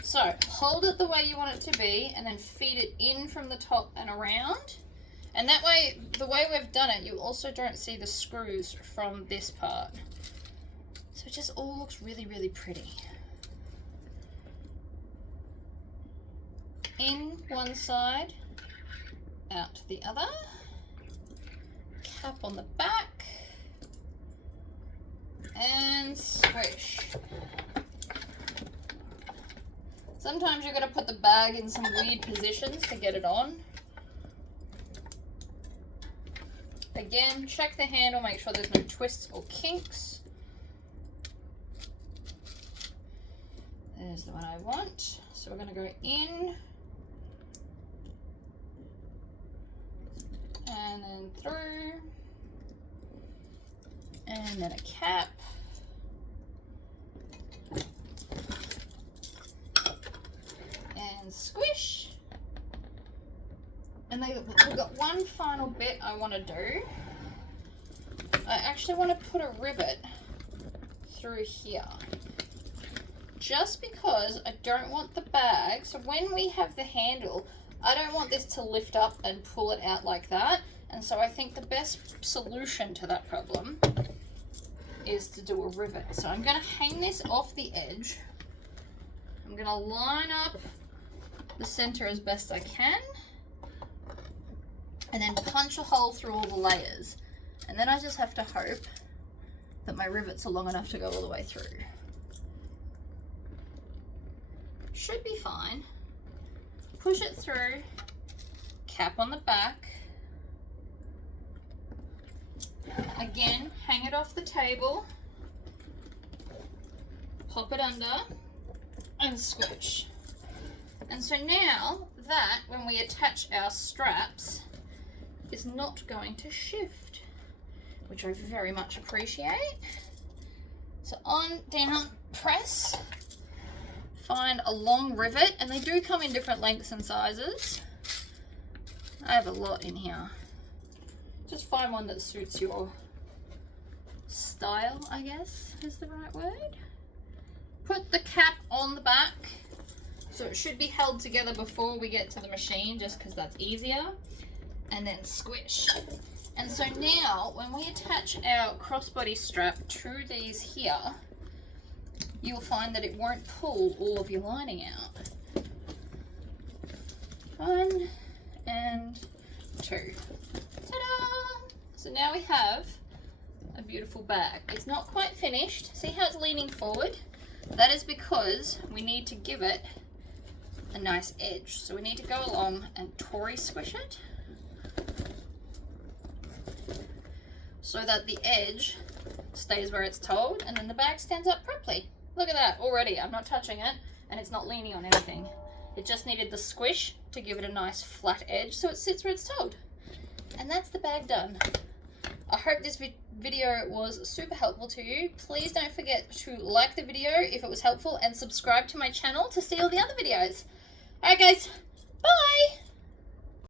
So hold it the way you want it to be, and then feed it in from the top and around. And that way, the way we've done it, you also don't see the screws from this part. So it just all looks really, really pretty. In one side, out the other. Cap on the back. And squish. Sometimes you're going to put the bag in some weird positions to get it on. Again, check the handle, make sure there's no twists or kinks. There's the one I want. So we're going to go in and then through, and then a cap, and squish. And we've got one final bit I want to do. I actually want to put a rivet through here, just because I don't want the bag, so when we have the handle, I don't want this to lift up and pull it out like that. And so I think the best solution to that problem is to do a rivet. So I'm going to hang this off the edge. I'm going to line up the center as best I can, and then punch a hole through all the layers. And then I just have to hope that my rivets are long enough to go all the way through. Should be fine. Push it through, cap on the back. Again, hang it off the table, pop it under, and squish. And so now that, when we attach our straps, is not going to shift, which I very much appreciate. So on, down, press, find a long rivet, and they do come in different lengths and sizes. I have a lot in here. Just find one that suits your style, I guess is the right word. Put the cap on the back, so it should be held together before we get to the machine, just because that's easier. And then squish. And so now when we attach our crossbody strap to these here, you'll find that it won't pull all of your lining out. 1 and 2. Ta-da! So now we have a beautiful bag. It's not quite finished. See how it's leaning forward? That is because we need to give it a nice edge. So we need to go along and Tory squish it, so that the edge stays where it's told, and then the bag stands up properly. Look at that already. I'm not touching it, and it's not leaning on anything. It just needed the squish to give it a nice flat edge so it sits where it's told. And that's the bag done. I hope this video was super helpful to you. Please don't forget to like the video if it was helpful, and subscribe to my channel to see all the other videos. Alright guys, bye!